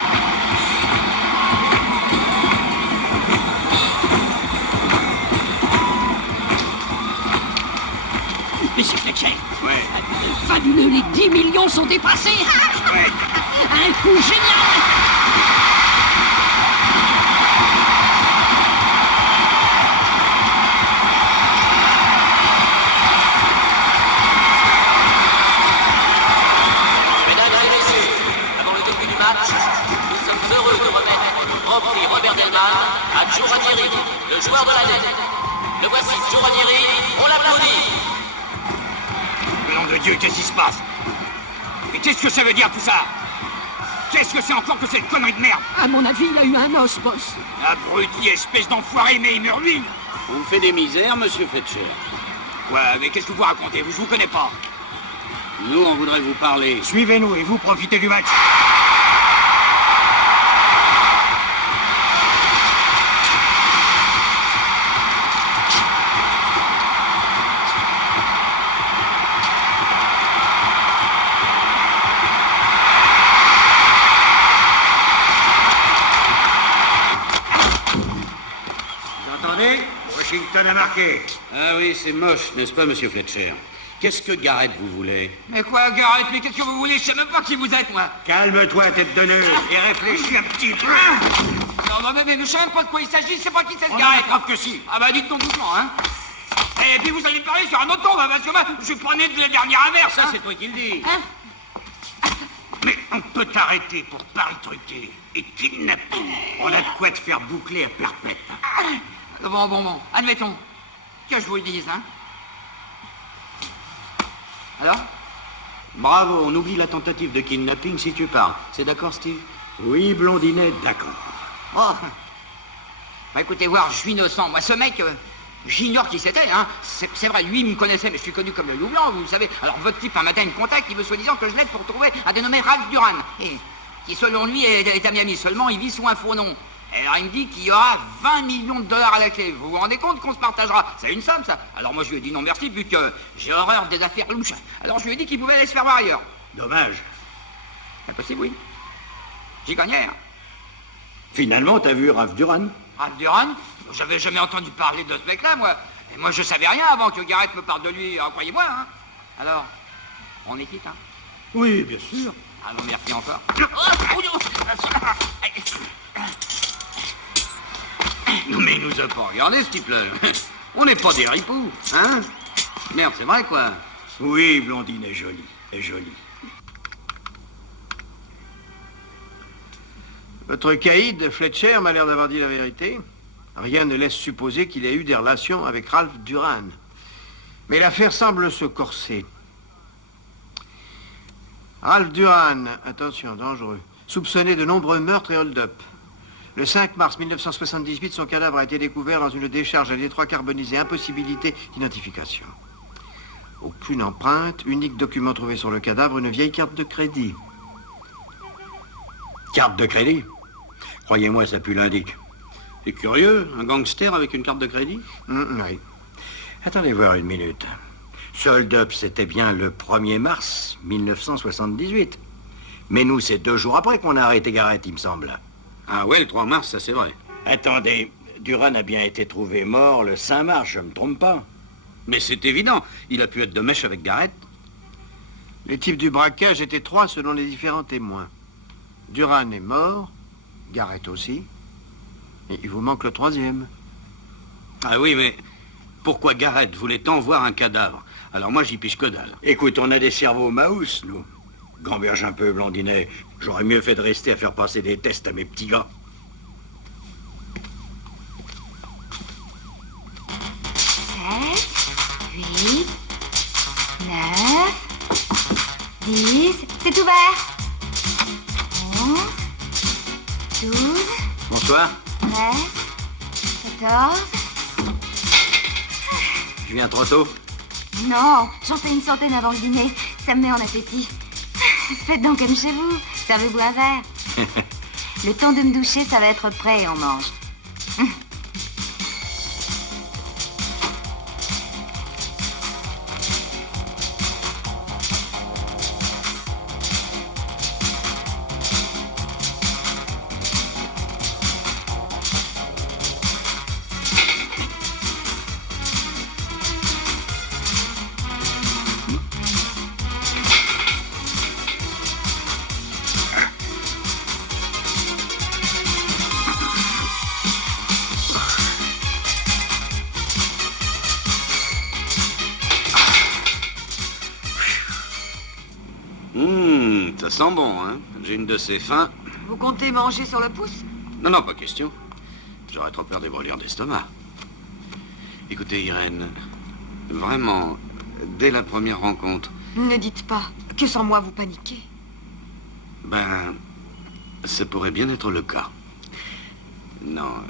Monsieur Fletcher. Ouais. Fabuleux, les 10 millions sont dépassés. Ouais. Un coup génial. Mesdames et messieurs, avant le début du match, nous sommes heureux de remettre le Grand Prix Robert Delman à Joe Ranieri, le joueur de l'année. Le voici, Joe Ranieri, on l'applaudit. Nom de Dieu, qu'est-ce qui se passe? Et qu'est-ce que ça veut dire tout ça? Qu'est-ce que c'est encore que cette connerie de merde? À mon avis, il a eu un os, boss. Abruti, espèce d'enfoiré, mais il me ruine. On vous fait des misères, monsieur Fletcher. Ouais, mais qu'est-ce que vous racontez? Je vous connais pas. Nous, on voudrait vous parler. Suivez-nous et vous profitez du match. Washington a marqué. Ah oui, c'est moche, n'est-ce pas, monsieur Fletcher? Qu'est-ce que Garrett vous voulez? Mais quoi, Garrett? Mais qu'est-ce que vous voulez? Je sais même pas qui vous êtes, moi. Calme-toi, tête de nœud, et réfléchis un petit peu. Non, mais je sais même pas de quoi il s'agit, je sais pas qui c'est ce On a Garrett. la preuve que si. Ah bah dites donc doucement, hein. Et puis vous allez me parler sur un autre ton, parce que moi, je suis pas né de la dernière averse. Ça, c'est toi qui le dis. Mais on peut t'arrêter pour pari truqué et kidnapping. On a de quoi te faire boucler à perpète. Bon, admettons. Que je vous le dise, hein. Alors? Bravo, on oublie la tentative de kidnapping si tu parles. C'est d'accord, Steve? Oui, Blondinet, d'accord. Oh. Bah écoutez, voir, je suis innocent. Moi, ce mec, j'ignore qui c'était, hein. C'est vrai, lui, il me connaissait, mais je suis connu comme le loup blanc, vous savez. Alors, votre type, un matin, il me contacte, il veut soi-disant que je l'aide pour trouver un dénommé Ralph Duran. Et qui, selon lui, est à Miami. Seulement, il vit sous un faux nom. Et alors, il me dit qu'il y aura 20 millions de dollars à la clé. Vous vous rendez compte qu'on se partagera? C'est une somme, ça. Alors, moi, je lui ai dit non merci, vu que j'ai horreur des affaires louches. Alors, je lui ai dit qu'il pouvait aller se faire voir ailleurs. Dommage. Impossible, oui. J'y gagnais, hein. Finalement, t'as vu Ralph Duran? Ralph Duran? J'avais jamais entendu parler de ce mec-là, moi. Et moi, je savais rien avant que Garrett me parle de lui, croyez-moi, hein. Alors, on est quitte, hein. Oui, bien sûr. Ah non, merci encore. Non, mais il nous a pas regardé, ce type-là. On n'est pas des ripoux, hein? Merde, c'est vrai, quoi. Oui, Blondine est jolie, Votre caïd, Fletcher, m'a l'air d'avoir dit la vérité. Rien ne laisse supposer qu'il ait eu des relations avec Ralph Duran. Mais l'affaire semble se corser. Ralph Duran, attention, dangereux, soupçonné de nombreux meurtres et hold-up. Le 5 mars 1978, son cadavre a été découvert dans une décharge à détroit carbonisé. Impossibilité d'identification. Aucune empreinte, unique document trouvé sur le cadavre, une vieille carte de crédit. Carte de crédit? Croyez-moi, ça pue l'indique. C'est curieux, un gangster avec une carte de crédit? Oui. Attendez voir une minute. Ce hold-up, c'était bien le 1er mars 1978. Mais nous, c'est 2 jours après qu'on a arrêté Garrett, il me semble. Ah ouais, le 3 mars, ça c'est vrai. Attendez, Duran a bien été trouvé mort le 5 mars, je me trompe pas. Mais c'est évident, il a pu être de mèche avec Garrett. Les types du braquage étaient 3 selon les différents témoins. Duran est mort, Garrett aussi, et il vous manque le 3e. Ah oui, mais pourquoi Garrett voulait tant voir un cadavre? Alors moi, j'y piche que dalle. Écoute, on a des cerveaux mouse, nous. Gamberge un peu, Blondinet. J'aurais mieux fait de rester à faire passer des tests à mes petits gars. 8, 9, 10, c'est ouvert. 11, 12, Bonsoir. 13, 14. Je viens trop tôt? Non, j'en fais une centaine avant le dîner. Ça me met en appétit. Faites donc comme chez vous. Servez-vous un verre. Le temps de me doucher, ça va être prêt et on mange. Ça sent bon, hein? J'ai une de ces fins. Vous comptez manger sur le pouce? Non, non, pas question. J'aurais trop peur des brûlures d'estomac. Écoutez, Irène, vraiment, dès la première rencontre... Ne dites pas que sans moi vous paniquez. Ben, ça pourrait bien être le cas. Non,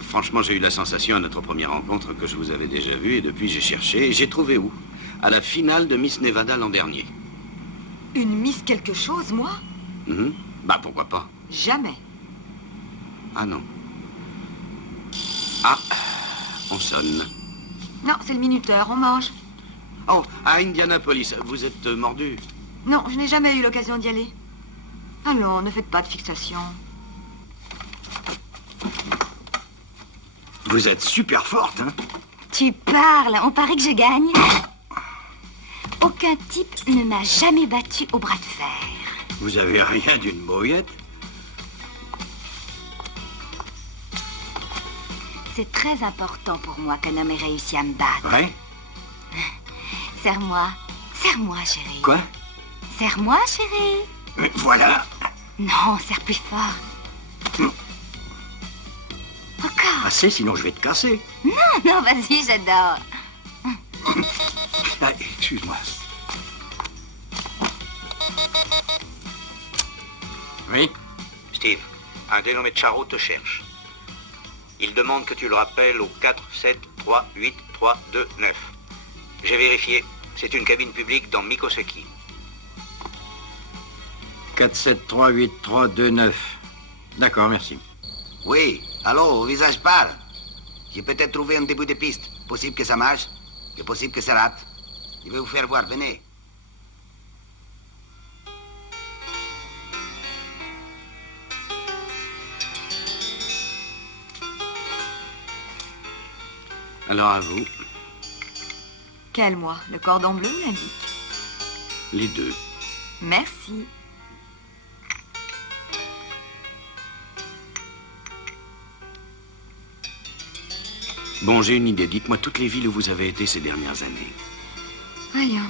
franchement, j'ai eu la sensation à notre première rencontre que je vous avais déjà vu, et depuis j'ai cherché, et j'ai trouvé où? À la finale de Miss Nevada l'an dernier. Une Miss quelque chose, moi? Bah, pourquoi pas? Jamais. Ah non. Ah, on sonne. Non, c'est le minuteur, on mange. Oh, à Indianapolis, vous êtes mordu? Non, je n'ai jamais eu l'occasion d'y aller. Allons, ne faites pas de fixation. Vous êtes super forte, hein? Tu parles, on paraît que je gagne. Aucun type ne m'a jamais battu au bras de fer. Vous avez rien d'une mouillette? C'est très important pour moi qu'un homme ait réussi à me battre. Ouais? Serre-moi. Serre-moi, chérie. Quoi? Serre-moi, chérie. Mais voilà. Non, serre plus fort. Encore. Assez, sinon je vais te casser. Non, non, vas-y, j'adore. Ah, excuse-moi. Oui? Steve, un dénommé Charo te cherche. Il demande que tu le rappelles au 4 7 3 8 3 2 9. J'ai vérifié. C'est une cabine publique dans Mikoseki. 4738329. D'accord, merci. Oui, allô, au visage pâle. J'ai peut-être trouvé un début de piste. Possible que ça marche, et possible que ça rate. Je vais vous faire voir, venez. Alors à vous, Quel moi? Le cordon bleu ou l'indique? les deux. Merci. Bon, j'ai une idée. Dites-moi toutes les villes où vous avez été ces dernières années. Voyons.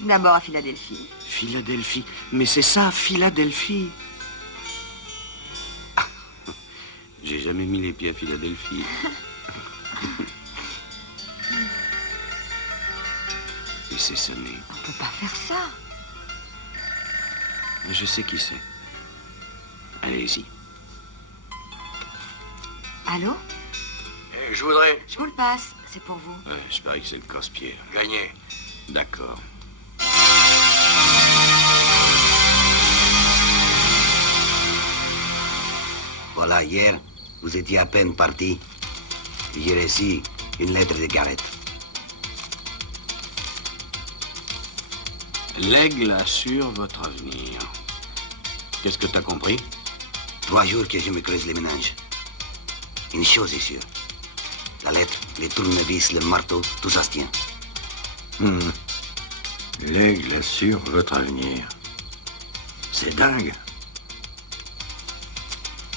D'abord à Philadelphie. Philadelphie. Mais c'est ça, Philadelphie. Ah, j'ai jamais mis les pieds à Philadelphie. Et c'est sonné. On peut pas faire ça. Je sais qui c'est. Allez-y. Allô? Je voudrais... Je vous le passe. C'est pour vous. Je parie que c'est le casse-pied. Gagner. D'accord. Voilà, hier, vous étiez à peine parti. J'ai reçu une lettre de Garrett. L'aigle assure votre avenir. Qu'est-ce que t'as compris? 3 jours que je me creuse les méninges. Une chose est sûre. La lettre, les tournevis, le marteau, tout ça se tient. L'aigle assure votre avenir. C'est dingue.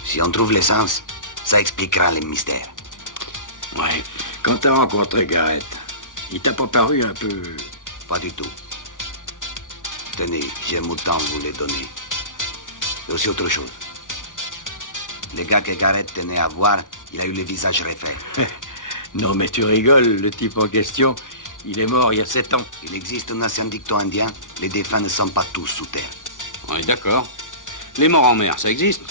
Si on trouve l'essence, ça expliquera les mystères. Ouais. Quand t'as rencontré Garrett, il t'a pas paru un peu... Pas du tout. Tenez, j'aime autant vous les donner. Et aussi autre chose. Le gars que Garrett tenait à voir, il a eu le visage refait. Non, mais tu rigoles, le type en question, il est mort il y a 7 ans. Il existe un ancien dicton indien, les défunts ne sont pas tous sous terre. Ouais, d'accord. Les morts en mer, ça existe.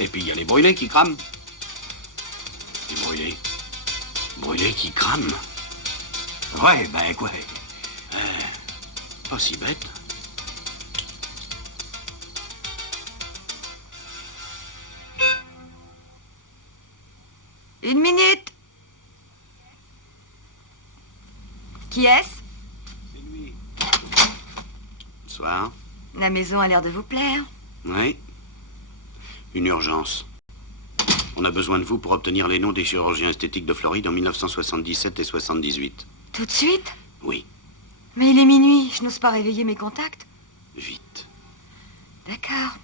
Et puis il y a les brûlés qui crament. Les brûlés. Brûlés qui crament. Ouais, ben quoi. Pas si bête. Une minute. Qui est-ce? C'est lui. Bonsoir. La maison a l'air de vous plaire. Oui. Une urgence. On a besoin de vous pour obtenir les noms des chirurgiens esthétiques de Floride en 1977 et 78. Tout de suite? Oui, Mais il est minuit, je n'ose pas réveiller mes contacts. vite. D'accord.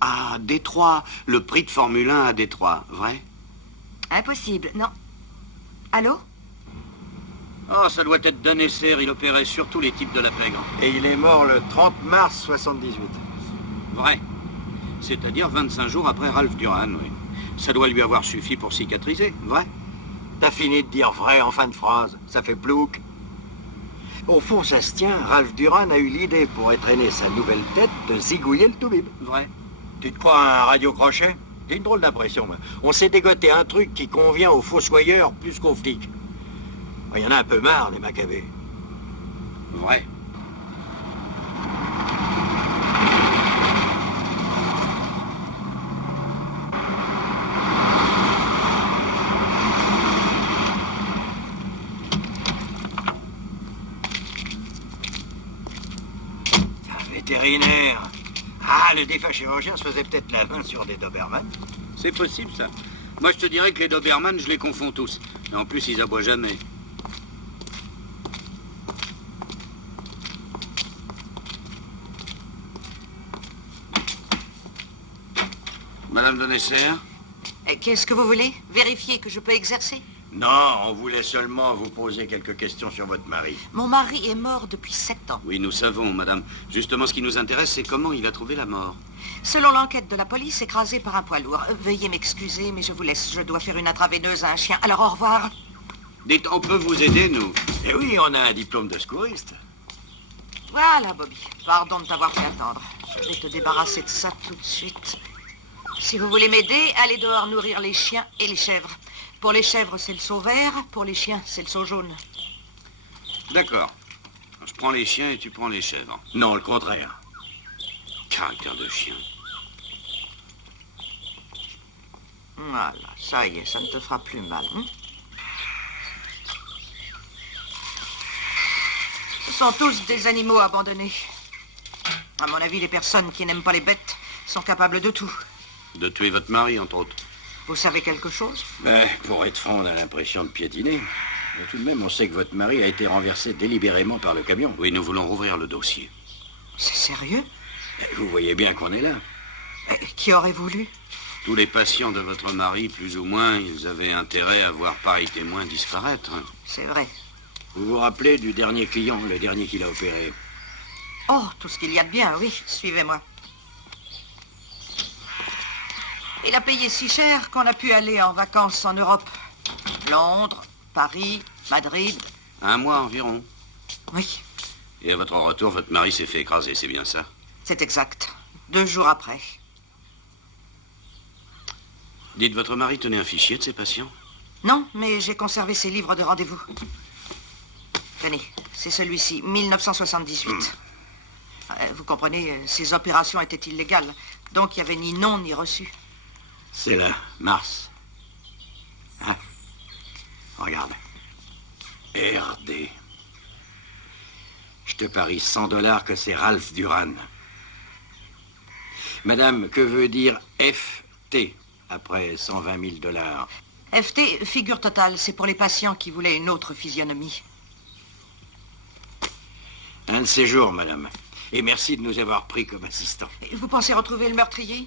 Ah, à Détroit. Le prix de Formule 1 à Détroit, vrai? Impossible, non. Allô? Oh, ça doit être d'un essai. Il opérait surtout les types de la pègre. Et il est mort le 30 mars 78. Vrai. C'est-à-dire 25 jours après Ralph Duran, oui. Ça doit lui avoir suffi pour cicatriser, vrai? T'as fini de dire vrai en fin de phrase. Ça fait plouc. Au fond, ça se tient. Ralph Duran a eu l'idée pour entraîner sa nouvelle tête de zigouiller le toubib. Vrai. Tu te crois un radio-crochet? J'ai une drôle d'impression. On s'est dégoté un truc qui convient aux fossoyeurs plus qu'aux flics. Il y en a un peu marre, les macabées. Vrai. Un vétérinaire. Ah, le défunt chirurgien se faisait peut-être la main sur des Doberman. C'est possible, ça. Moi, je te dirais que les Doberman, je les confonds tous. Et en plus, ils aboient jamais. Madame de Nesser? Qu'est-ce que vous voulez? Vérifier que je peux exercer? Non, on voulait seulement vous poser quelques questions sur votre mari. Mon mari est mort depuis 7 ans. Oui, nous savons, madame. Justement, ce qui nous intéresse, c'est comment il a trouvé la mort. Selon l'enquête de la police, écrasé par un poids lourd. Veuillez m'excuser, mais je vous laisse. Je dois faire une intraveineuse à un chien. Alors, au revoir. Dites, on peut vous aider, nous? Eh oui, on a un diplôme de secouriste. Voilà, Bobby. Pardon de t'avoir fait attendre. Je vais te débarrasser de ça tout de suite. Si vous voulez m'aider, allez dehors nourrir les chiens et les chèvres. Pour les chèvres, c'est le seau vert. Pour les chiens, c'est le seau jaune. D'accord. Je prends les chiens et tu prends les chèvres. Non, le contraire. Caractère de chien. Voilà, ça y est, ça ne te fera plus mal. Hein? Ce sont tous des animaux abandonnés. À mon avis, les personnes qui n'aiment pas les bêtes sont capables de tout. De tuer votre mari, entre autres. Vous savez quelque chose? Ben, pour être franc, on a l'impression de piétiner. Mais tout de même, on sait que votre mari a été renversé délibérément par le camion. Oui, nous voulons rouvrir le dossier. C'est sérieux? Vous voyez bien qu'on est là. Qui aurait voulu? Tous les patients de votre mari, plus ou moins, ils avaient intérêt à voir pareil témoin disparaître. C'est vrai. Vous vous rappelez du dernier client, le dernier qu'il a opéré? Oh, tout ce qu'il y a de bien, oui. Suivez-moi. Il a payé si cher qu'on a pu aller en vacances en Europe. Londres, Paris, Madrid. 1 mois environ. Oui. Et à votre retour, votre mari s'est fait écraser, c'est bien ça? C'est exact. 2 jours après. Dites, votre mari tenait un fichier de ses patients? Non, mais j'ai conservé ses livres de rendez-vous. Tenez, c'est celui-ci, 1978. Vous comprenez, ces opérations étaient illégales. Donc il n'y avait ni nom ni reçu. C'est là, Mars. Hein? Regarde. RD. Je te parie $100 que c'est Ralph Duran. Madame, que veut dire FT après 120 000 $? FT, figure totale, c'est pour les patients qui voulaient une autre physionomie. Un de ces jours, madame. Et merci de nous avoir pris comme assistants. Vous pensez retrouver le meurtrier?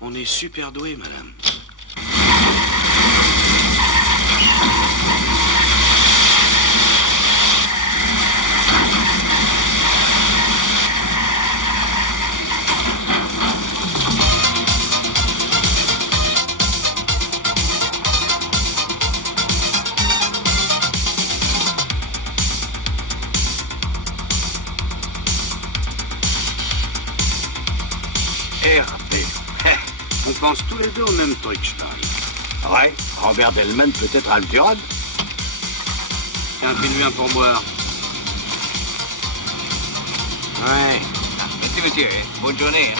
On est super doués, madame. RD. On pense tous les deux au même truc, je parle. Ouais, Robert Delman, peut-être Ralph Duran. Tiens, fais-lui un pourboire. Ouais. Merci, monsieur. Bonne journée.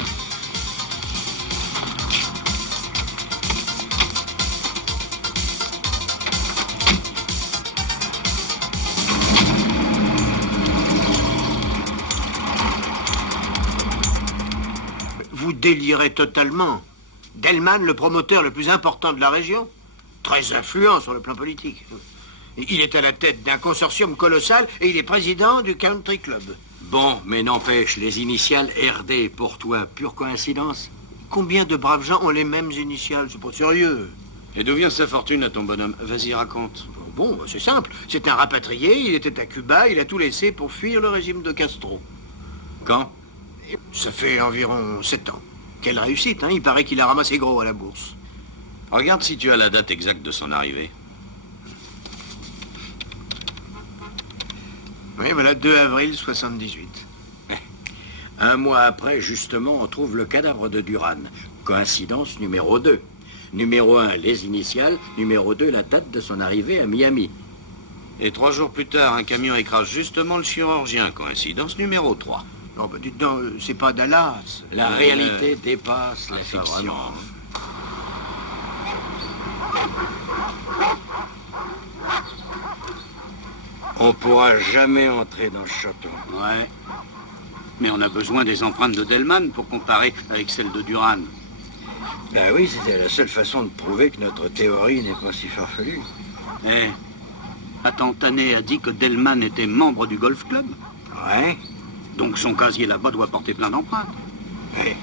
Vous délirez totalement. Delman, le promoteur le plus important de la région, très influent sur le plan politique. Il est à la tête d'un consortium colossal et il est président du Country Club. Bon, mais n'empêche, les initiales RD, pour toi, pure coïncidence? Combien de braves gens ont les mêmes initiales? C'est pas sérieux. Et d'où vient sa fortune à ton bonhomme? Vas-y, raconte. Bon, bah, c'est simple. C'est un rapatrié, il était à Cuba, il a tout laissé pour fuir le régime de Castro. Quand? Et ça fait environ 7 ans. Quelle réussite, hein? Il paraît qu'il a ramassé gros à la bourse. Regarde si tu as la date exacte de son arrivée. Oui, voilà, 2 avril 78. Un mois après, justement, on trouve le cadavre de Duran. Coïncidence numéro 2. Numéro 1, les initiales. Numéro 2, la date de son arrivée à Miami. Et 3 jours plus tard, un camion écrase justement le chirurgien. Coïncidence numéro 3. Non, bah dites donc, c'est pas Dallas. La réalité dépasse la ça, fiction. vraiment. On pourra jamais entrer dans ce château. Ouais. Mais on a besoin des empreintes de Delman pour comparer avec celles de Duran. Ben oui, c'était la seule façon de prouver que notre théorie n'est pas si farfelue. Eh, attends, Tané a dit que Delman était membre du golf club. Ouais. Donc son casier là-bas doit porter plein d'empreintes. Ouais.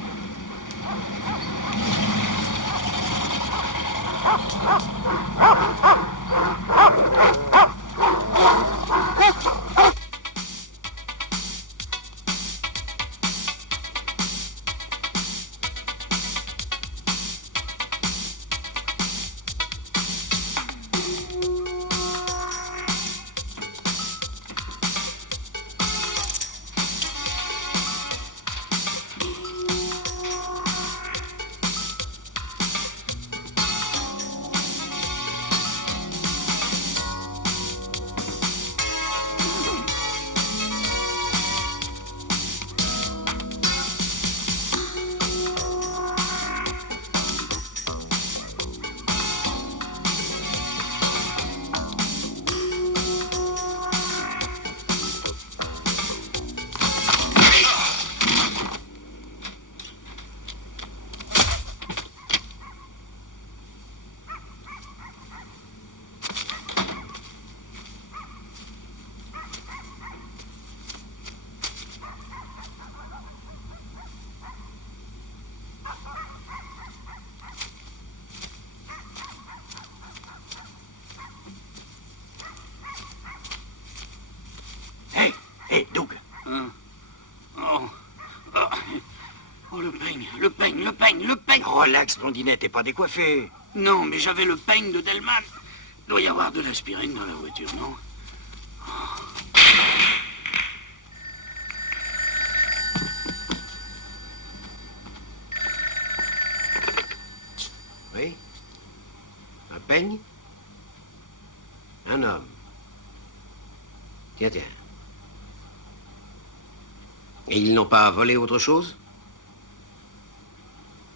Hé, Doug. Oh, le peigne, le peigne, le peigne, le peigne. Relax, blondinet, t'es pas décoiffé. Non, mais j'avais le peigne de Delman. Il doit y avoir de l'aspirine dans la voiture, non? Oui? Un peigne? Un homme. Tiens, tiens. Et ils n'ont pas volé autre chose?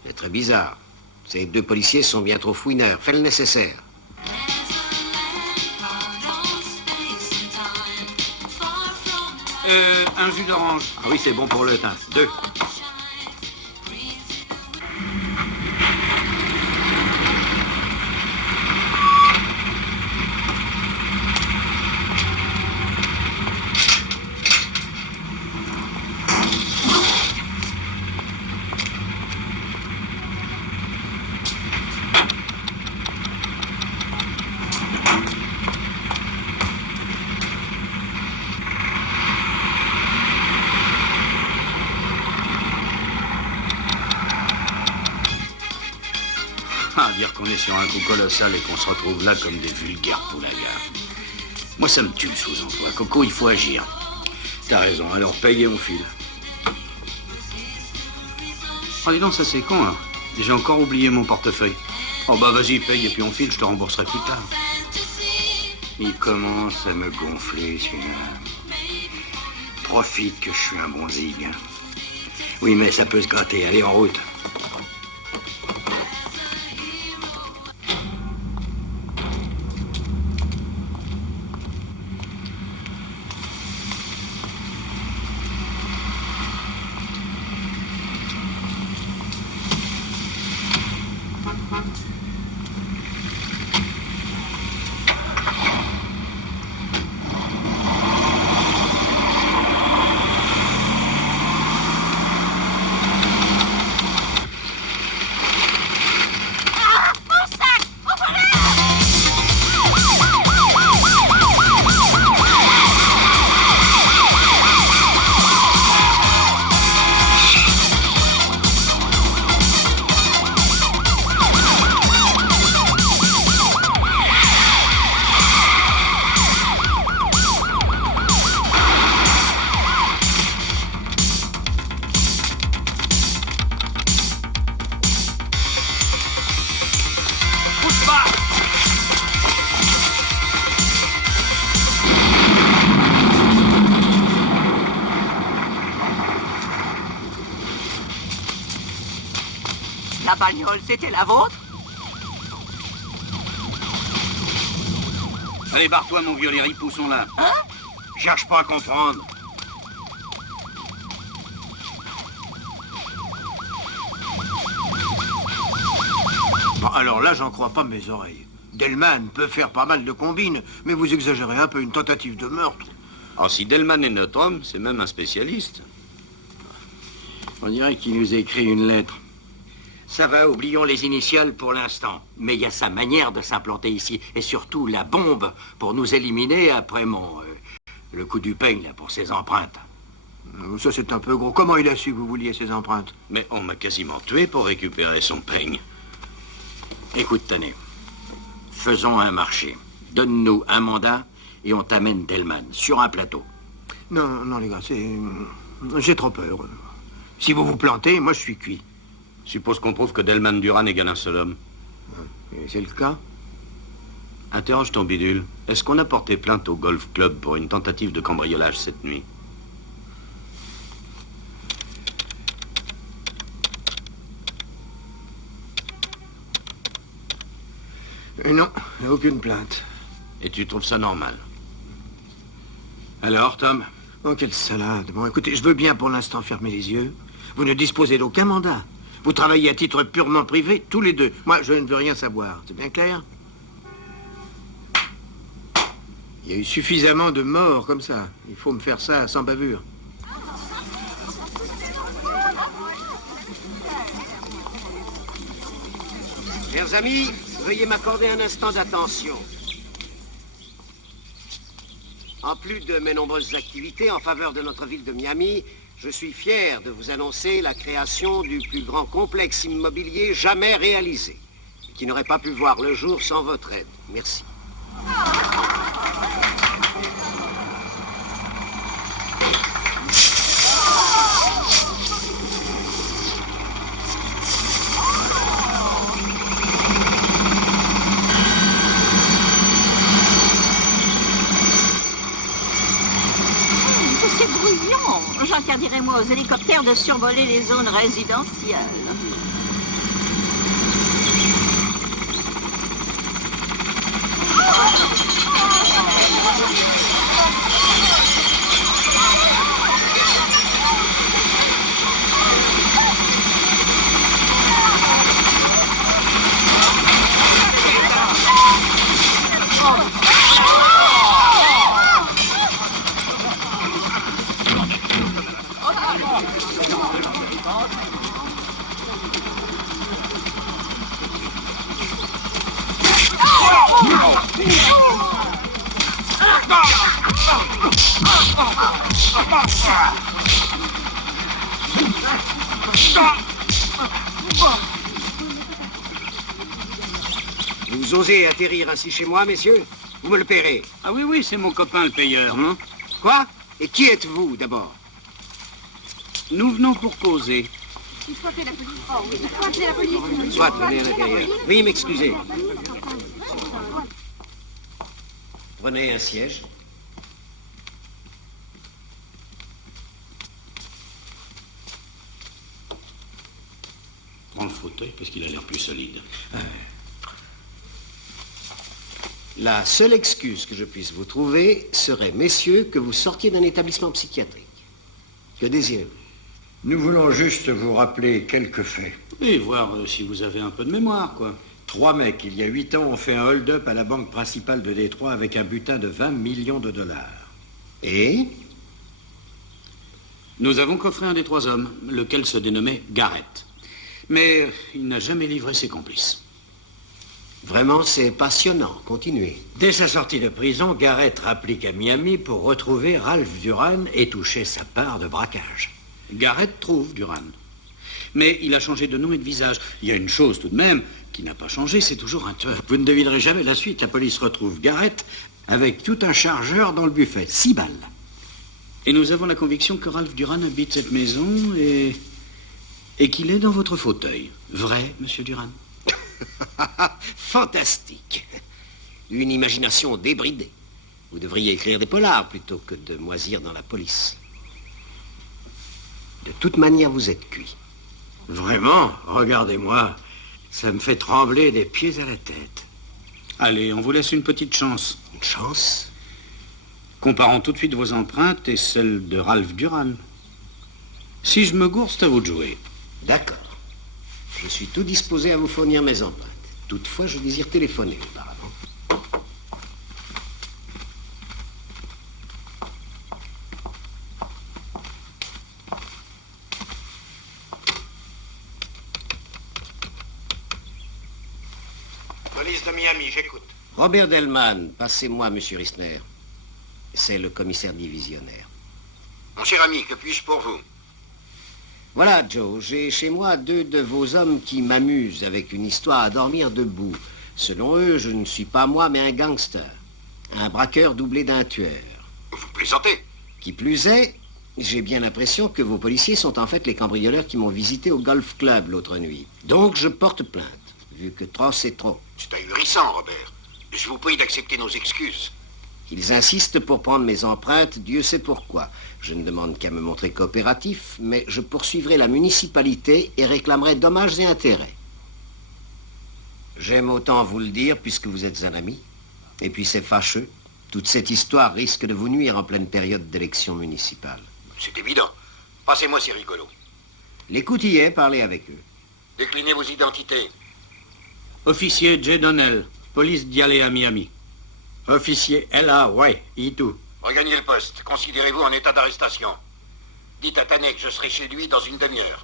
C'est très bizarre. Ces 2 policiers sont bien trop fouineurs. Fais le nécessaire. Un jus d'orange. Ah oui, c'est bon pour le teint. 2. Dire qu'on est sur un coup colossal et qu'on se retrouve là comme des vulgaires poulagas. Moi, ça me tue le sous-emploi. Coco, il faut agir. T'as raison, alors paye et on file. Oh, dis donc, ça c'est con, hein. J'ai encore oublié mon portefeuille. Oh, bah vas-y, paye et puis on file, je te rembourserai plus tard. Il commence à me gonfler, celui-là. Profite que je suis un bon zig. Hein. Oui, mais ça peut se gratter. Allez, en route. La bagnole, c'était la vôtre? Allez, barre-toi, mon vieux, les ripoux sont là. Hein? Cherche pas à comprendre. Bon, alors là, j'en crois pas mes oreilles. Delman peut faire pas mal de combines, mais vous exagérez un peu une tentative de meurtre. Oh, si Delman est notre homme, c'est même un spécialiste. On dirait qu'il nous a écrit une lettre. Ça va, oublions les initiales pour l'instant. Mais il y a sa manière de s'implanter ici. Et surtout la bombe pour nous éliminer après le coup du peigne là, pour ses empreintes. Ça, c'est un peu gros. Comment il a su que vous vouliez ses empreintes? Mais on m'a quasiment tué pour récupérer son peigne. Écoute, Tané, faisons un marché. Donne-nous un mandat et on t'amène Delman sur un plateau. Non, non, les gars, j'ai trop peur. Si vous vous plantez, moi, je suis cuit. Suppose qu'on prouve que Delman Duran égale un seul homme. Et c'est le cas? Interroge ton bidule. Est-ce qu'on a porté plainte au golf club pour une tentative de cambriolage cette nuit? Non, aucune plainte. Et tu trouves ça normal? Alors, Tom? Oh, quelle salade. Bon, écoutez, je veux bien pour l'instant fermer les yeux. Vous ne disposez d'aucun mandat. Vous travaillez à titre purement privé, tous les deux. Moi, je ne veux rien savoir. C'est bien clair? Il y a eu suffisamment de morts comme ça. Il faut me faire ça sans bavure. Chers amis, veuillez m'accorder un instant d'attention. En plus de mes nombreuses activités en faveur de notre ville de Miami, je suis fier de vous annoncer la création du plus grand complexe immobilier jamais réalisé, qui n'aurait pas pu voir le jour sans votre aide. Merci. C'est bruyant. J'interdirais moi aux hélicoptères de survoler les zones résidentielles. Vous osez atterrir ainsi chez moi, messieurs? Vous me le paierez. Ah oui, oui, c'est mon copain le payeur, non? Quoi? Et qui êtes-vous, d'abord? Nous venons pour causer. Il faut appeler la police. Oh oui, il faut appeler la police. Soit, venez à l'intérieur. Veuillez m'excuser. Prenez un siège. Prends le fauteuil parce qu'il a l'air plus solide. La seule excuse que je puisse vous trouver serait, messieurs, que vous sortiez d'un établissement psychiatrique. Que désirez-vous? Nous voulons juste vous rappeler quelques faits. Et voir si vous avez un peu de mémoire, quoi. 3 mecs, il y a 8 ans, ont fait un hold-up à la banque principale de Détroit avec un butin de 20 millions de dollars. Et? Nous avons coffré un des 3 hommes, lequel se dénommait Garrett. Mais il n'a jamais livré ses complices. Vraiment, c'est passionnant. Continuez. Dès sa sortie de prison, Garrett rapplique à Miami pour retrouver Ralph Duran et toucher sa part de braquage. Garrett trouve Duran. Mais il a changé de nom et de visage. Il y a une chose tout de même qui n'a pas changé, c'est toujours un tueur. Vous ne devinerez jamais la suite. La police retrouve Garrett avec tout un chargeur dans le buffet. 6 balles. Et nous avons la conviction que Ralph Duran habite cette maison et qu'il est dans votre fauteuil. Vrai, monsieur Duran? Fantastique. Une imagination débridée. Vous devriez écrire des polars plutôt que de moisir dans la police. De toute manière, vous êtes cuit. Vraiment, regardez-moi. Ça me fait trembler des pieds à la tête. Allez, on vous laisse une petite chance. Une chance? Comparons tout de suite vos empreintes et celles de Ralph Duran. Si je me gourre, c'est à vous de jouer. D'accord. Je suis tout disposé à vous fournir mes empreintes. Toutefois, je désire téléphoner auparavant. Police de Miami, j'écoute. Robert Delman, passez-moi, monsieur Rissner. C'est le commissaire divisionnaire. Mon cher ami, que puis-je pour vous? Voilà, Joe, j'ai chez moi 2 de vos hommes qui m'amusent avec une histoire à dormir debout. Selon eux, je ne suis pas moi, mais un gangster. Un braqueur doublé d'un tueur. Vous plaisantez? Qui plus est, j'ai bien l'impression que vos policiers sont en fait les cambrioleurs qui m'ont visité au Golf Club l'autre nuit. Donc je porte plainte, vu que trop c'est trop. C'est ahurissant, Robert. Je vous prie d'accepter nos excuses. Ils insistent pour prendre mes empreintes, Dieu sait pourquoi. Je ne demande qu'à me montrer coopératif, mais je poursuivrai la municipalité et réclamerai dommages et intérêts. J'aime autant vous le dire puisque vous êtes un ami. Et puis c'est fâcheux. Toute cette histoire risque de vous nuire en pleine période d'élection municipale. C'est évident. Passez-moi ces rigolos. L'écoute y est, parlez avec eux. Déclinez vos identités. Officier J. Donnell, police d'Yale à Miami. Officier L.A. ouais, Itou. Regagnez le poste. Considérez-vous en état d'arrestation. Dites à Tanek que je serai chez lui dans une demi-heure.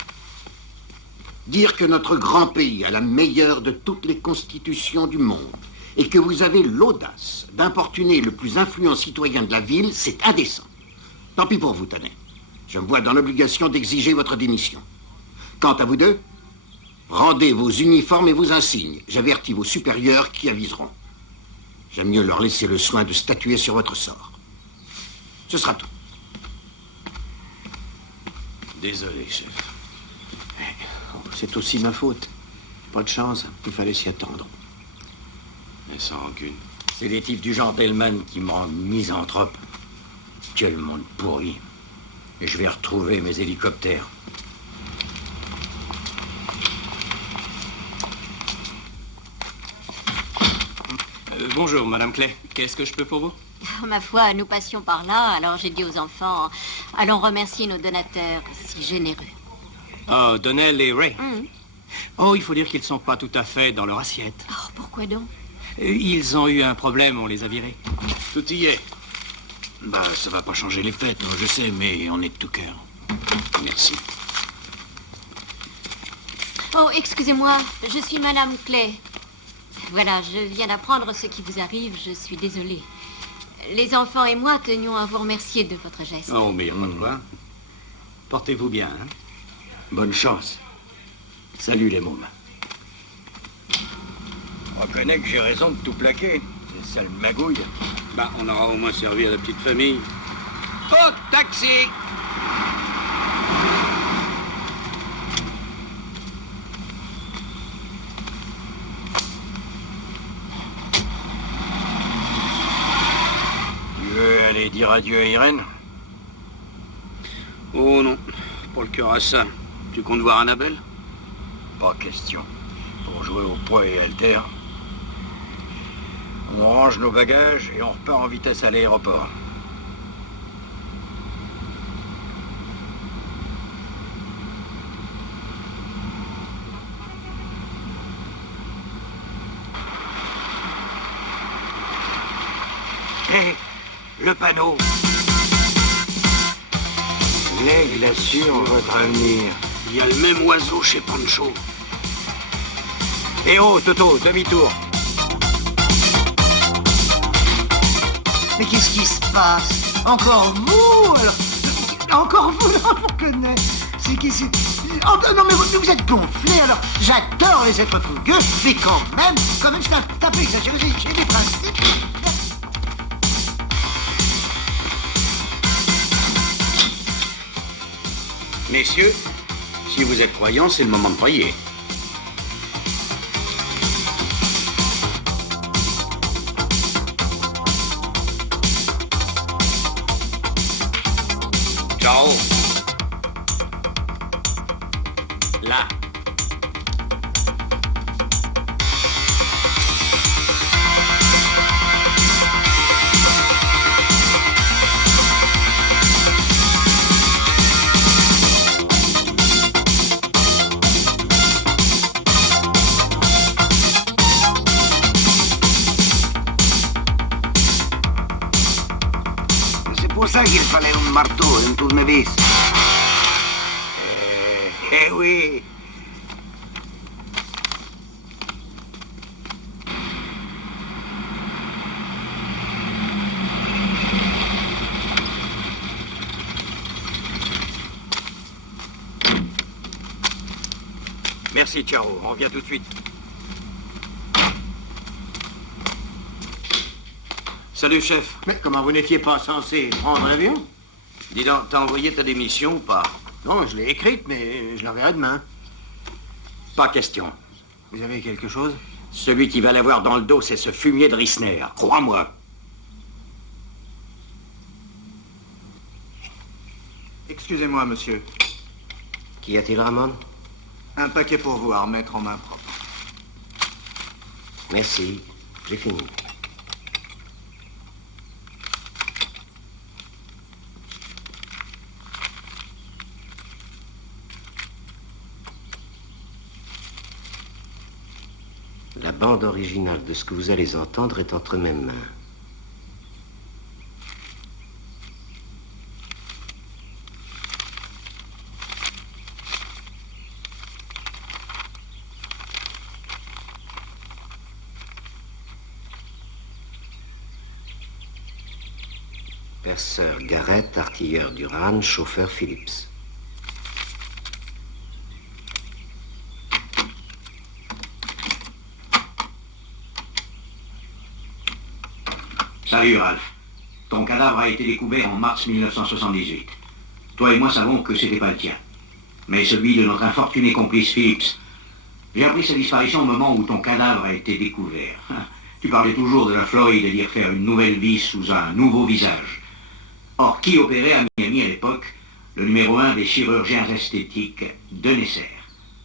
Dire que notre grand pays a la meilleure de toutes les constitutions du monde et que vous avez l'audace d'importuner le plus influent citoyen de la ville, c'est indécent. Tant pis pour vous, Tanek. Je me vois dans l'obligation d'exiger votre démission. Quant à vous deux, rendez vos uniformes et vos insignes. J'avertis vos supérieurs qui aviseront. J'aime mieux leur laisser le soin de statuer sur votre sort. Ce sera tout. Désolé, chef. C'est aussi ma faute. Pas de chance, il fallait s'y attendre. Mais sans rancune. C'est des types du genre Delman qui me rendent misanthrope. Quel monde pourri. Et je vais retrouver mes hélicoptères. Bonjour, Madame Clay. Qu'est-ce que je peux pour vous? Ma foi, nous passions par là, alors j'ai dit aux enfants, allons remercier nos donateurs si généreux. Oh, Donnell et Ray. Oh, il faut dire qu'ils ne sont pas tout à fait dans leur assiette. Oh, pourquoi donc? Ils ont eu un problème, on les a virés. Tout y est. Bah, ça va pas changer les fêtes, je sais, mais on est de tout cœur. Merci. Oh, excusez-moi, je suis Madame Clay. Voilà, je viens d'apprendre ce qui vous arrive, je suis désolée. Les enfants et moi tenions à vous remercier de votre geste. Oh, mais il n'y a pas de quoi. Portez-vous bien, hein? Bonne chance. Salut les mômes. Je reconnais que j'ai raison de tout plaquer. Ces sales magouilles. Bah, on aura au moins servi à la petite famille. Oh, taxi! Tu veux aller dire adieu à Irène? Oh non, pas le cœur à ça. Tu comptes voir Annabelle? Pas question. Pour jouer au poids et haltère. On range nos bagages et on repart en vitesse à l'aéroport. Hé, le panneau. L'aigle assure votre avenir. Il y a le même oiseau chez Pancho. Eh oh, Toto, demi-tour. Mais qu'est-ce qui se passe? Encore vous alors... Encore vous, non, je vous connais. C'est qui c'est... Oh, non, mais vous êtes gonflé, alors. J'adore les êtres fougueux, mais quand même, c'est un peu exagéré. J'ai des principes. Messieurs, si vous êtes croyants, c'est le moment de prier. Ciao. Là. pour ça qu'il fallait un marteau et un tournevis. Eh oui. Merci, Charo. On revient tout de suite. Salut, chef. Mais comment vous n'étiez pas censé prendre l'avion? Dis donc, t'as envoyé ta démission ou pas? Non, je l'ai écrite, mais je l'enverrai demain. Pas question. Vous avez quelque chose? Celui qui va l'avoir dans le dos, c'est ce fumier de Rissner. Crois-moi. Excusez-moi, monsieur. Qu'y a-t-il, Ramon? Un paquet pour vous à remettre en main propre. Merci, j'ai fini. La bande originale de ce que vous allez entendre est entre mes mains. Perceur Garrett, artilleur Duran, chauffeur Phillips. Salut, Ralph. Ton cadavre a été découvert en mars 1978. Toi et moi savons que c'était pas le tien, mais celui de notre infortuné complice Phillips. J'ai appris sa disparition au moment où ton cadavre a été découvert. Tu parlais toujours de la Floride et d'y refaire une nouvelle vie sous un nouveau visage. Or, qui opérait à Miami à l'époque le numéro 1 des chirurgiens esthétiques de Nesser?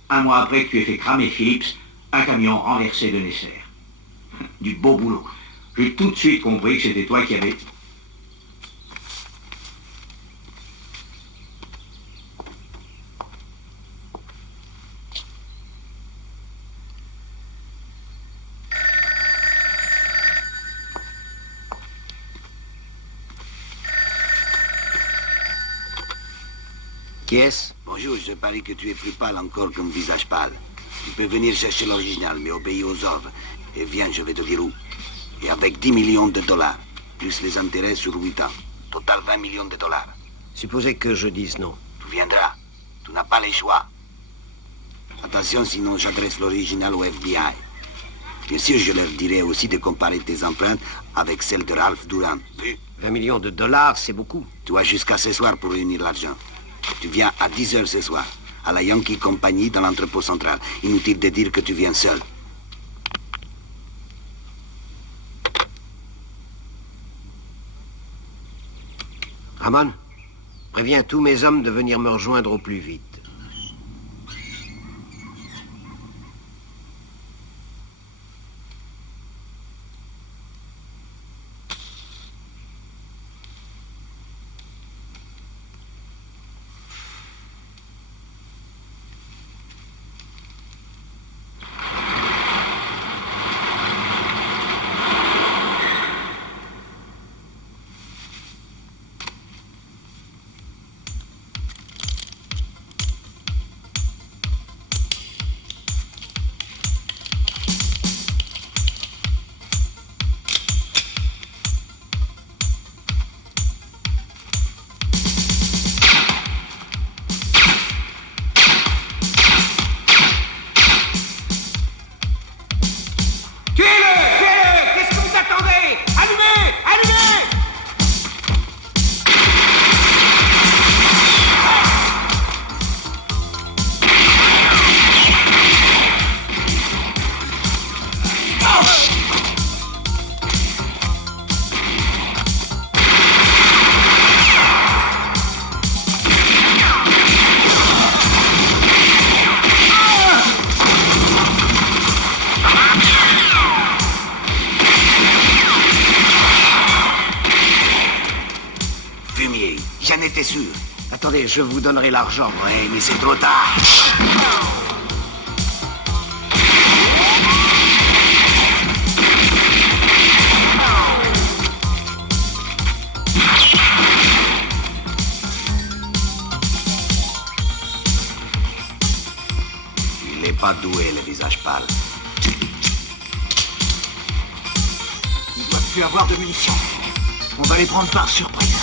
Un mois après que tu aies fait cramer Phillips, un camion renversé de Nesser. Du beau boulot. J'ai tout de suite compris que c'était toi qui avais... Qui est-ce? Bonjour, je parie que tu es plus pâle encore qu'un visage pâle. Tu peux venir chercher l'original, mais obéis aux ordres. Et viens, je vais te dire où. Et avec 10 millions de dollars, plus les intérêts sur 8 ans. Total 20 millions de dollars. Supposez que je dise non. Tu viendras. Tu n'as pas les choix. Attention, sinon j'adresse l'original au FBI. Bien sûr, je leur dirai aussi de comparer tes empreintes avec celles de Ralph Duran. Vu? 20 millions de dollars, c'est beaucoup. Tu as jusqu'à ce soir pour réunir l'argent. Tu viens à 10 heures ce soir, à la Yankee Company dans l'entrepôt central. Inutile de dire que tu viens seul. Ramon, préviens tous mes hommes de venir me rejoindre au plus vite. J'en étais sûr. Attendez, je vous donnerai l'argent. Oui, mais c'est trop tard. pas doué, le visage pâle. Ils doivent plus avoir de munitions. On va les prendre par surprise.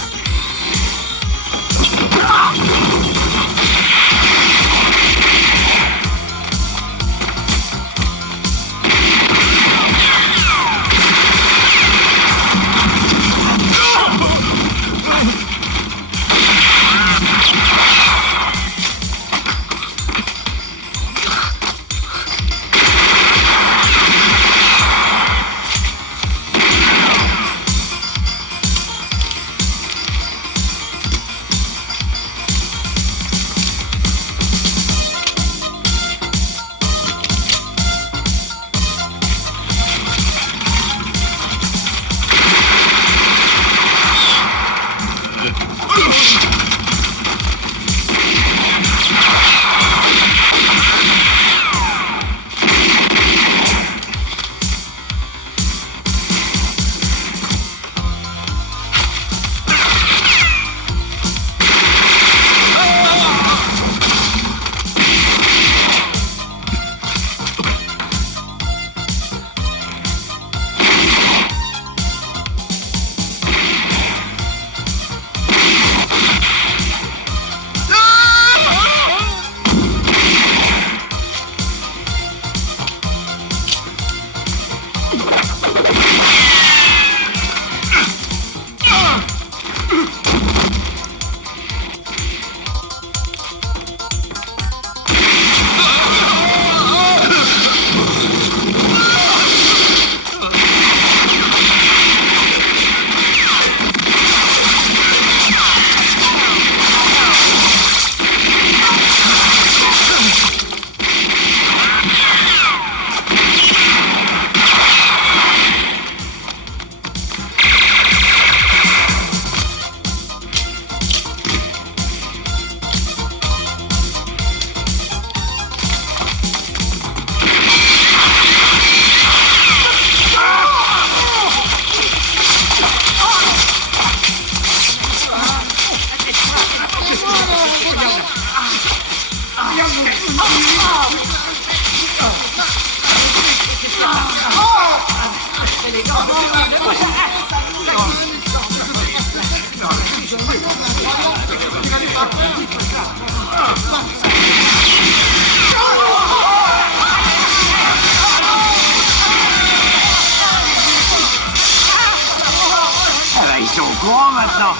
Ils sont au courant maintenant.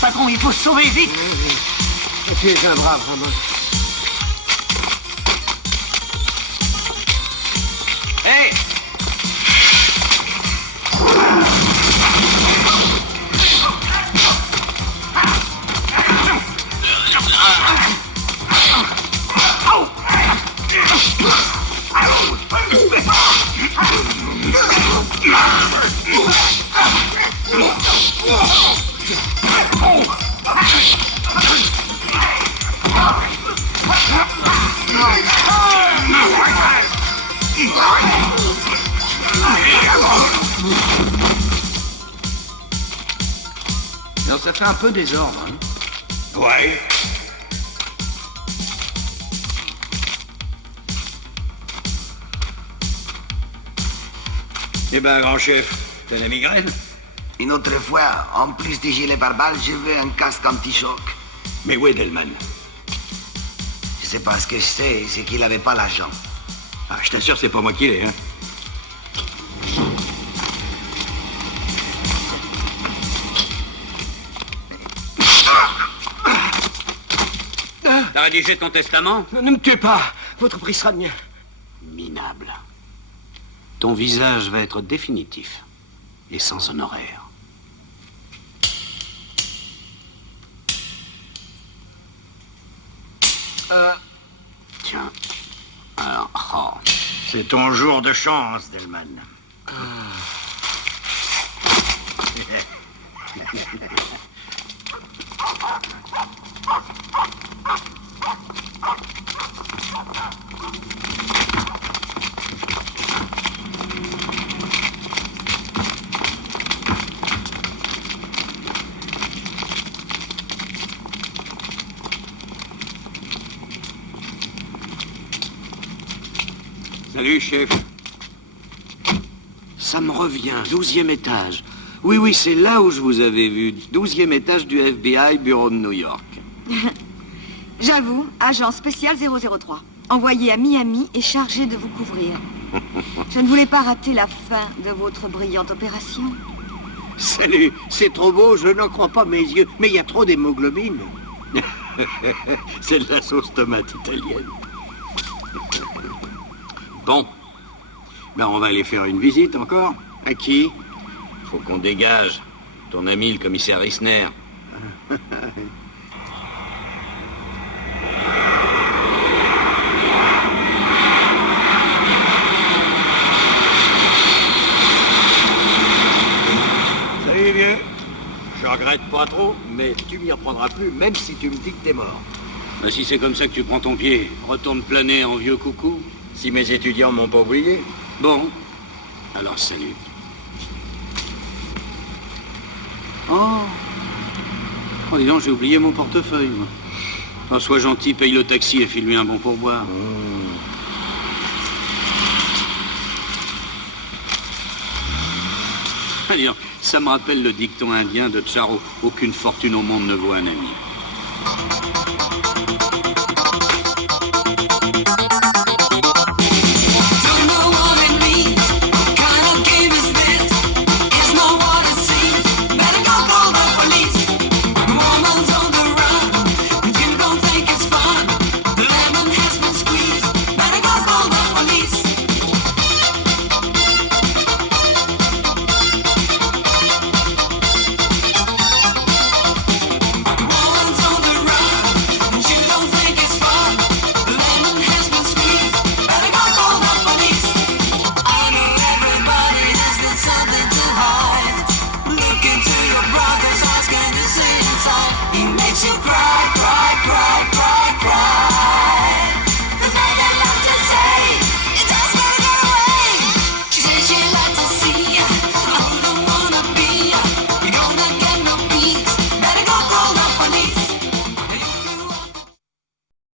Patron, il faut se sauver vite. Tu es un brave, Ramon. Hé! Non, ça fait un peu désordre, hein? Ouais. Eh ben, grand chef, t'as la migraine? Une autre fois, en plus du gilet pare-balles, je veux un casque anti-choc. Mais où est Delman? Je sais pas ce que je sais, c'est qu'il avait pas l'argent. Ah, je t'assure, c'est pas moi qui l'ai, hein. T'as rédigé ton testament? Ne me tuez pas. Votre prix sera le mien. Minable. Ton visage va être définitif et sans honoraire. Tiens. Alors, oh. C'est ton jour de chance, Delman. Salut, chef. Ça me revient, 12e étage. Oui, c'est là où je vous avais vu. 12e étage du FBI, bureau de New York. J'avoue, agent spécial 003. Envoyé à Miami et chargé de vous couvrir. Je ne voulais pas rater la fin de votre brillante opération. Salut, c'est trop beau, je n'en crois pas mes yeux. Mais il y a trop d'hémoglobine. C'est de la sauce tomate italienne. Bon. Ben, on va aller faire une visite encore. À qui? Faut qu'on dégage. Ton ami, le commissaire Risner. Salut, vieux. Je regrette pas trop, mais tu m'y reprendras plus, même si tu me dis que t'es mort. Ben, si c'est comme ça que tu prends ton pied, retourne planer en vieux coucou. Si mes étudiants m'ont pas oublié. Bon, alors salut. Oh, dis donc, j'ai oublié mon portefeuille, moi. Oh, sois gentil, paye le taxi et file-lui un bon pourboire. Allez, ça me rappelle le dicton indien de Charo. Aucune fortune au monde ne vaut un ami.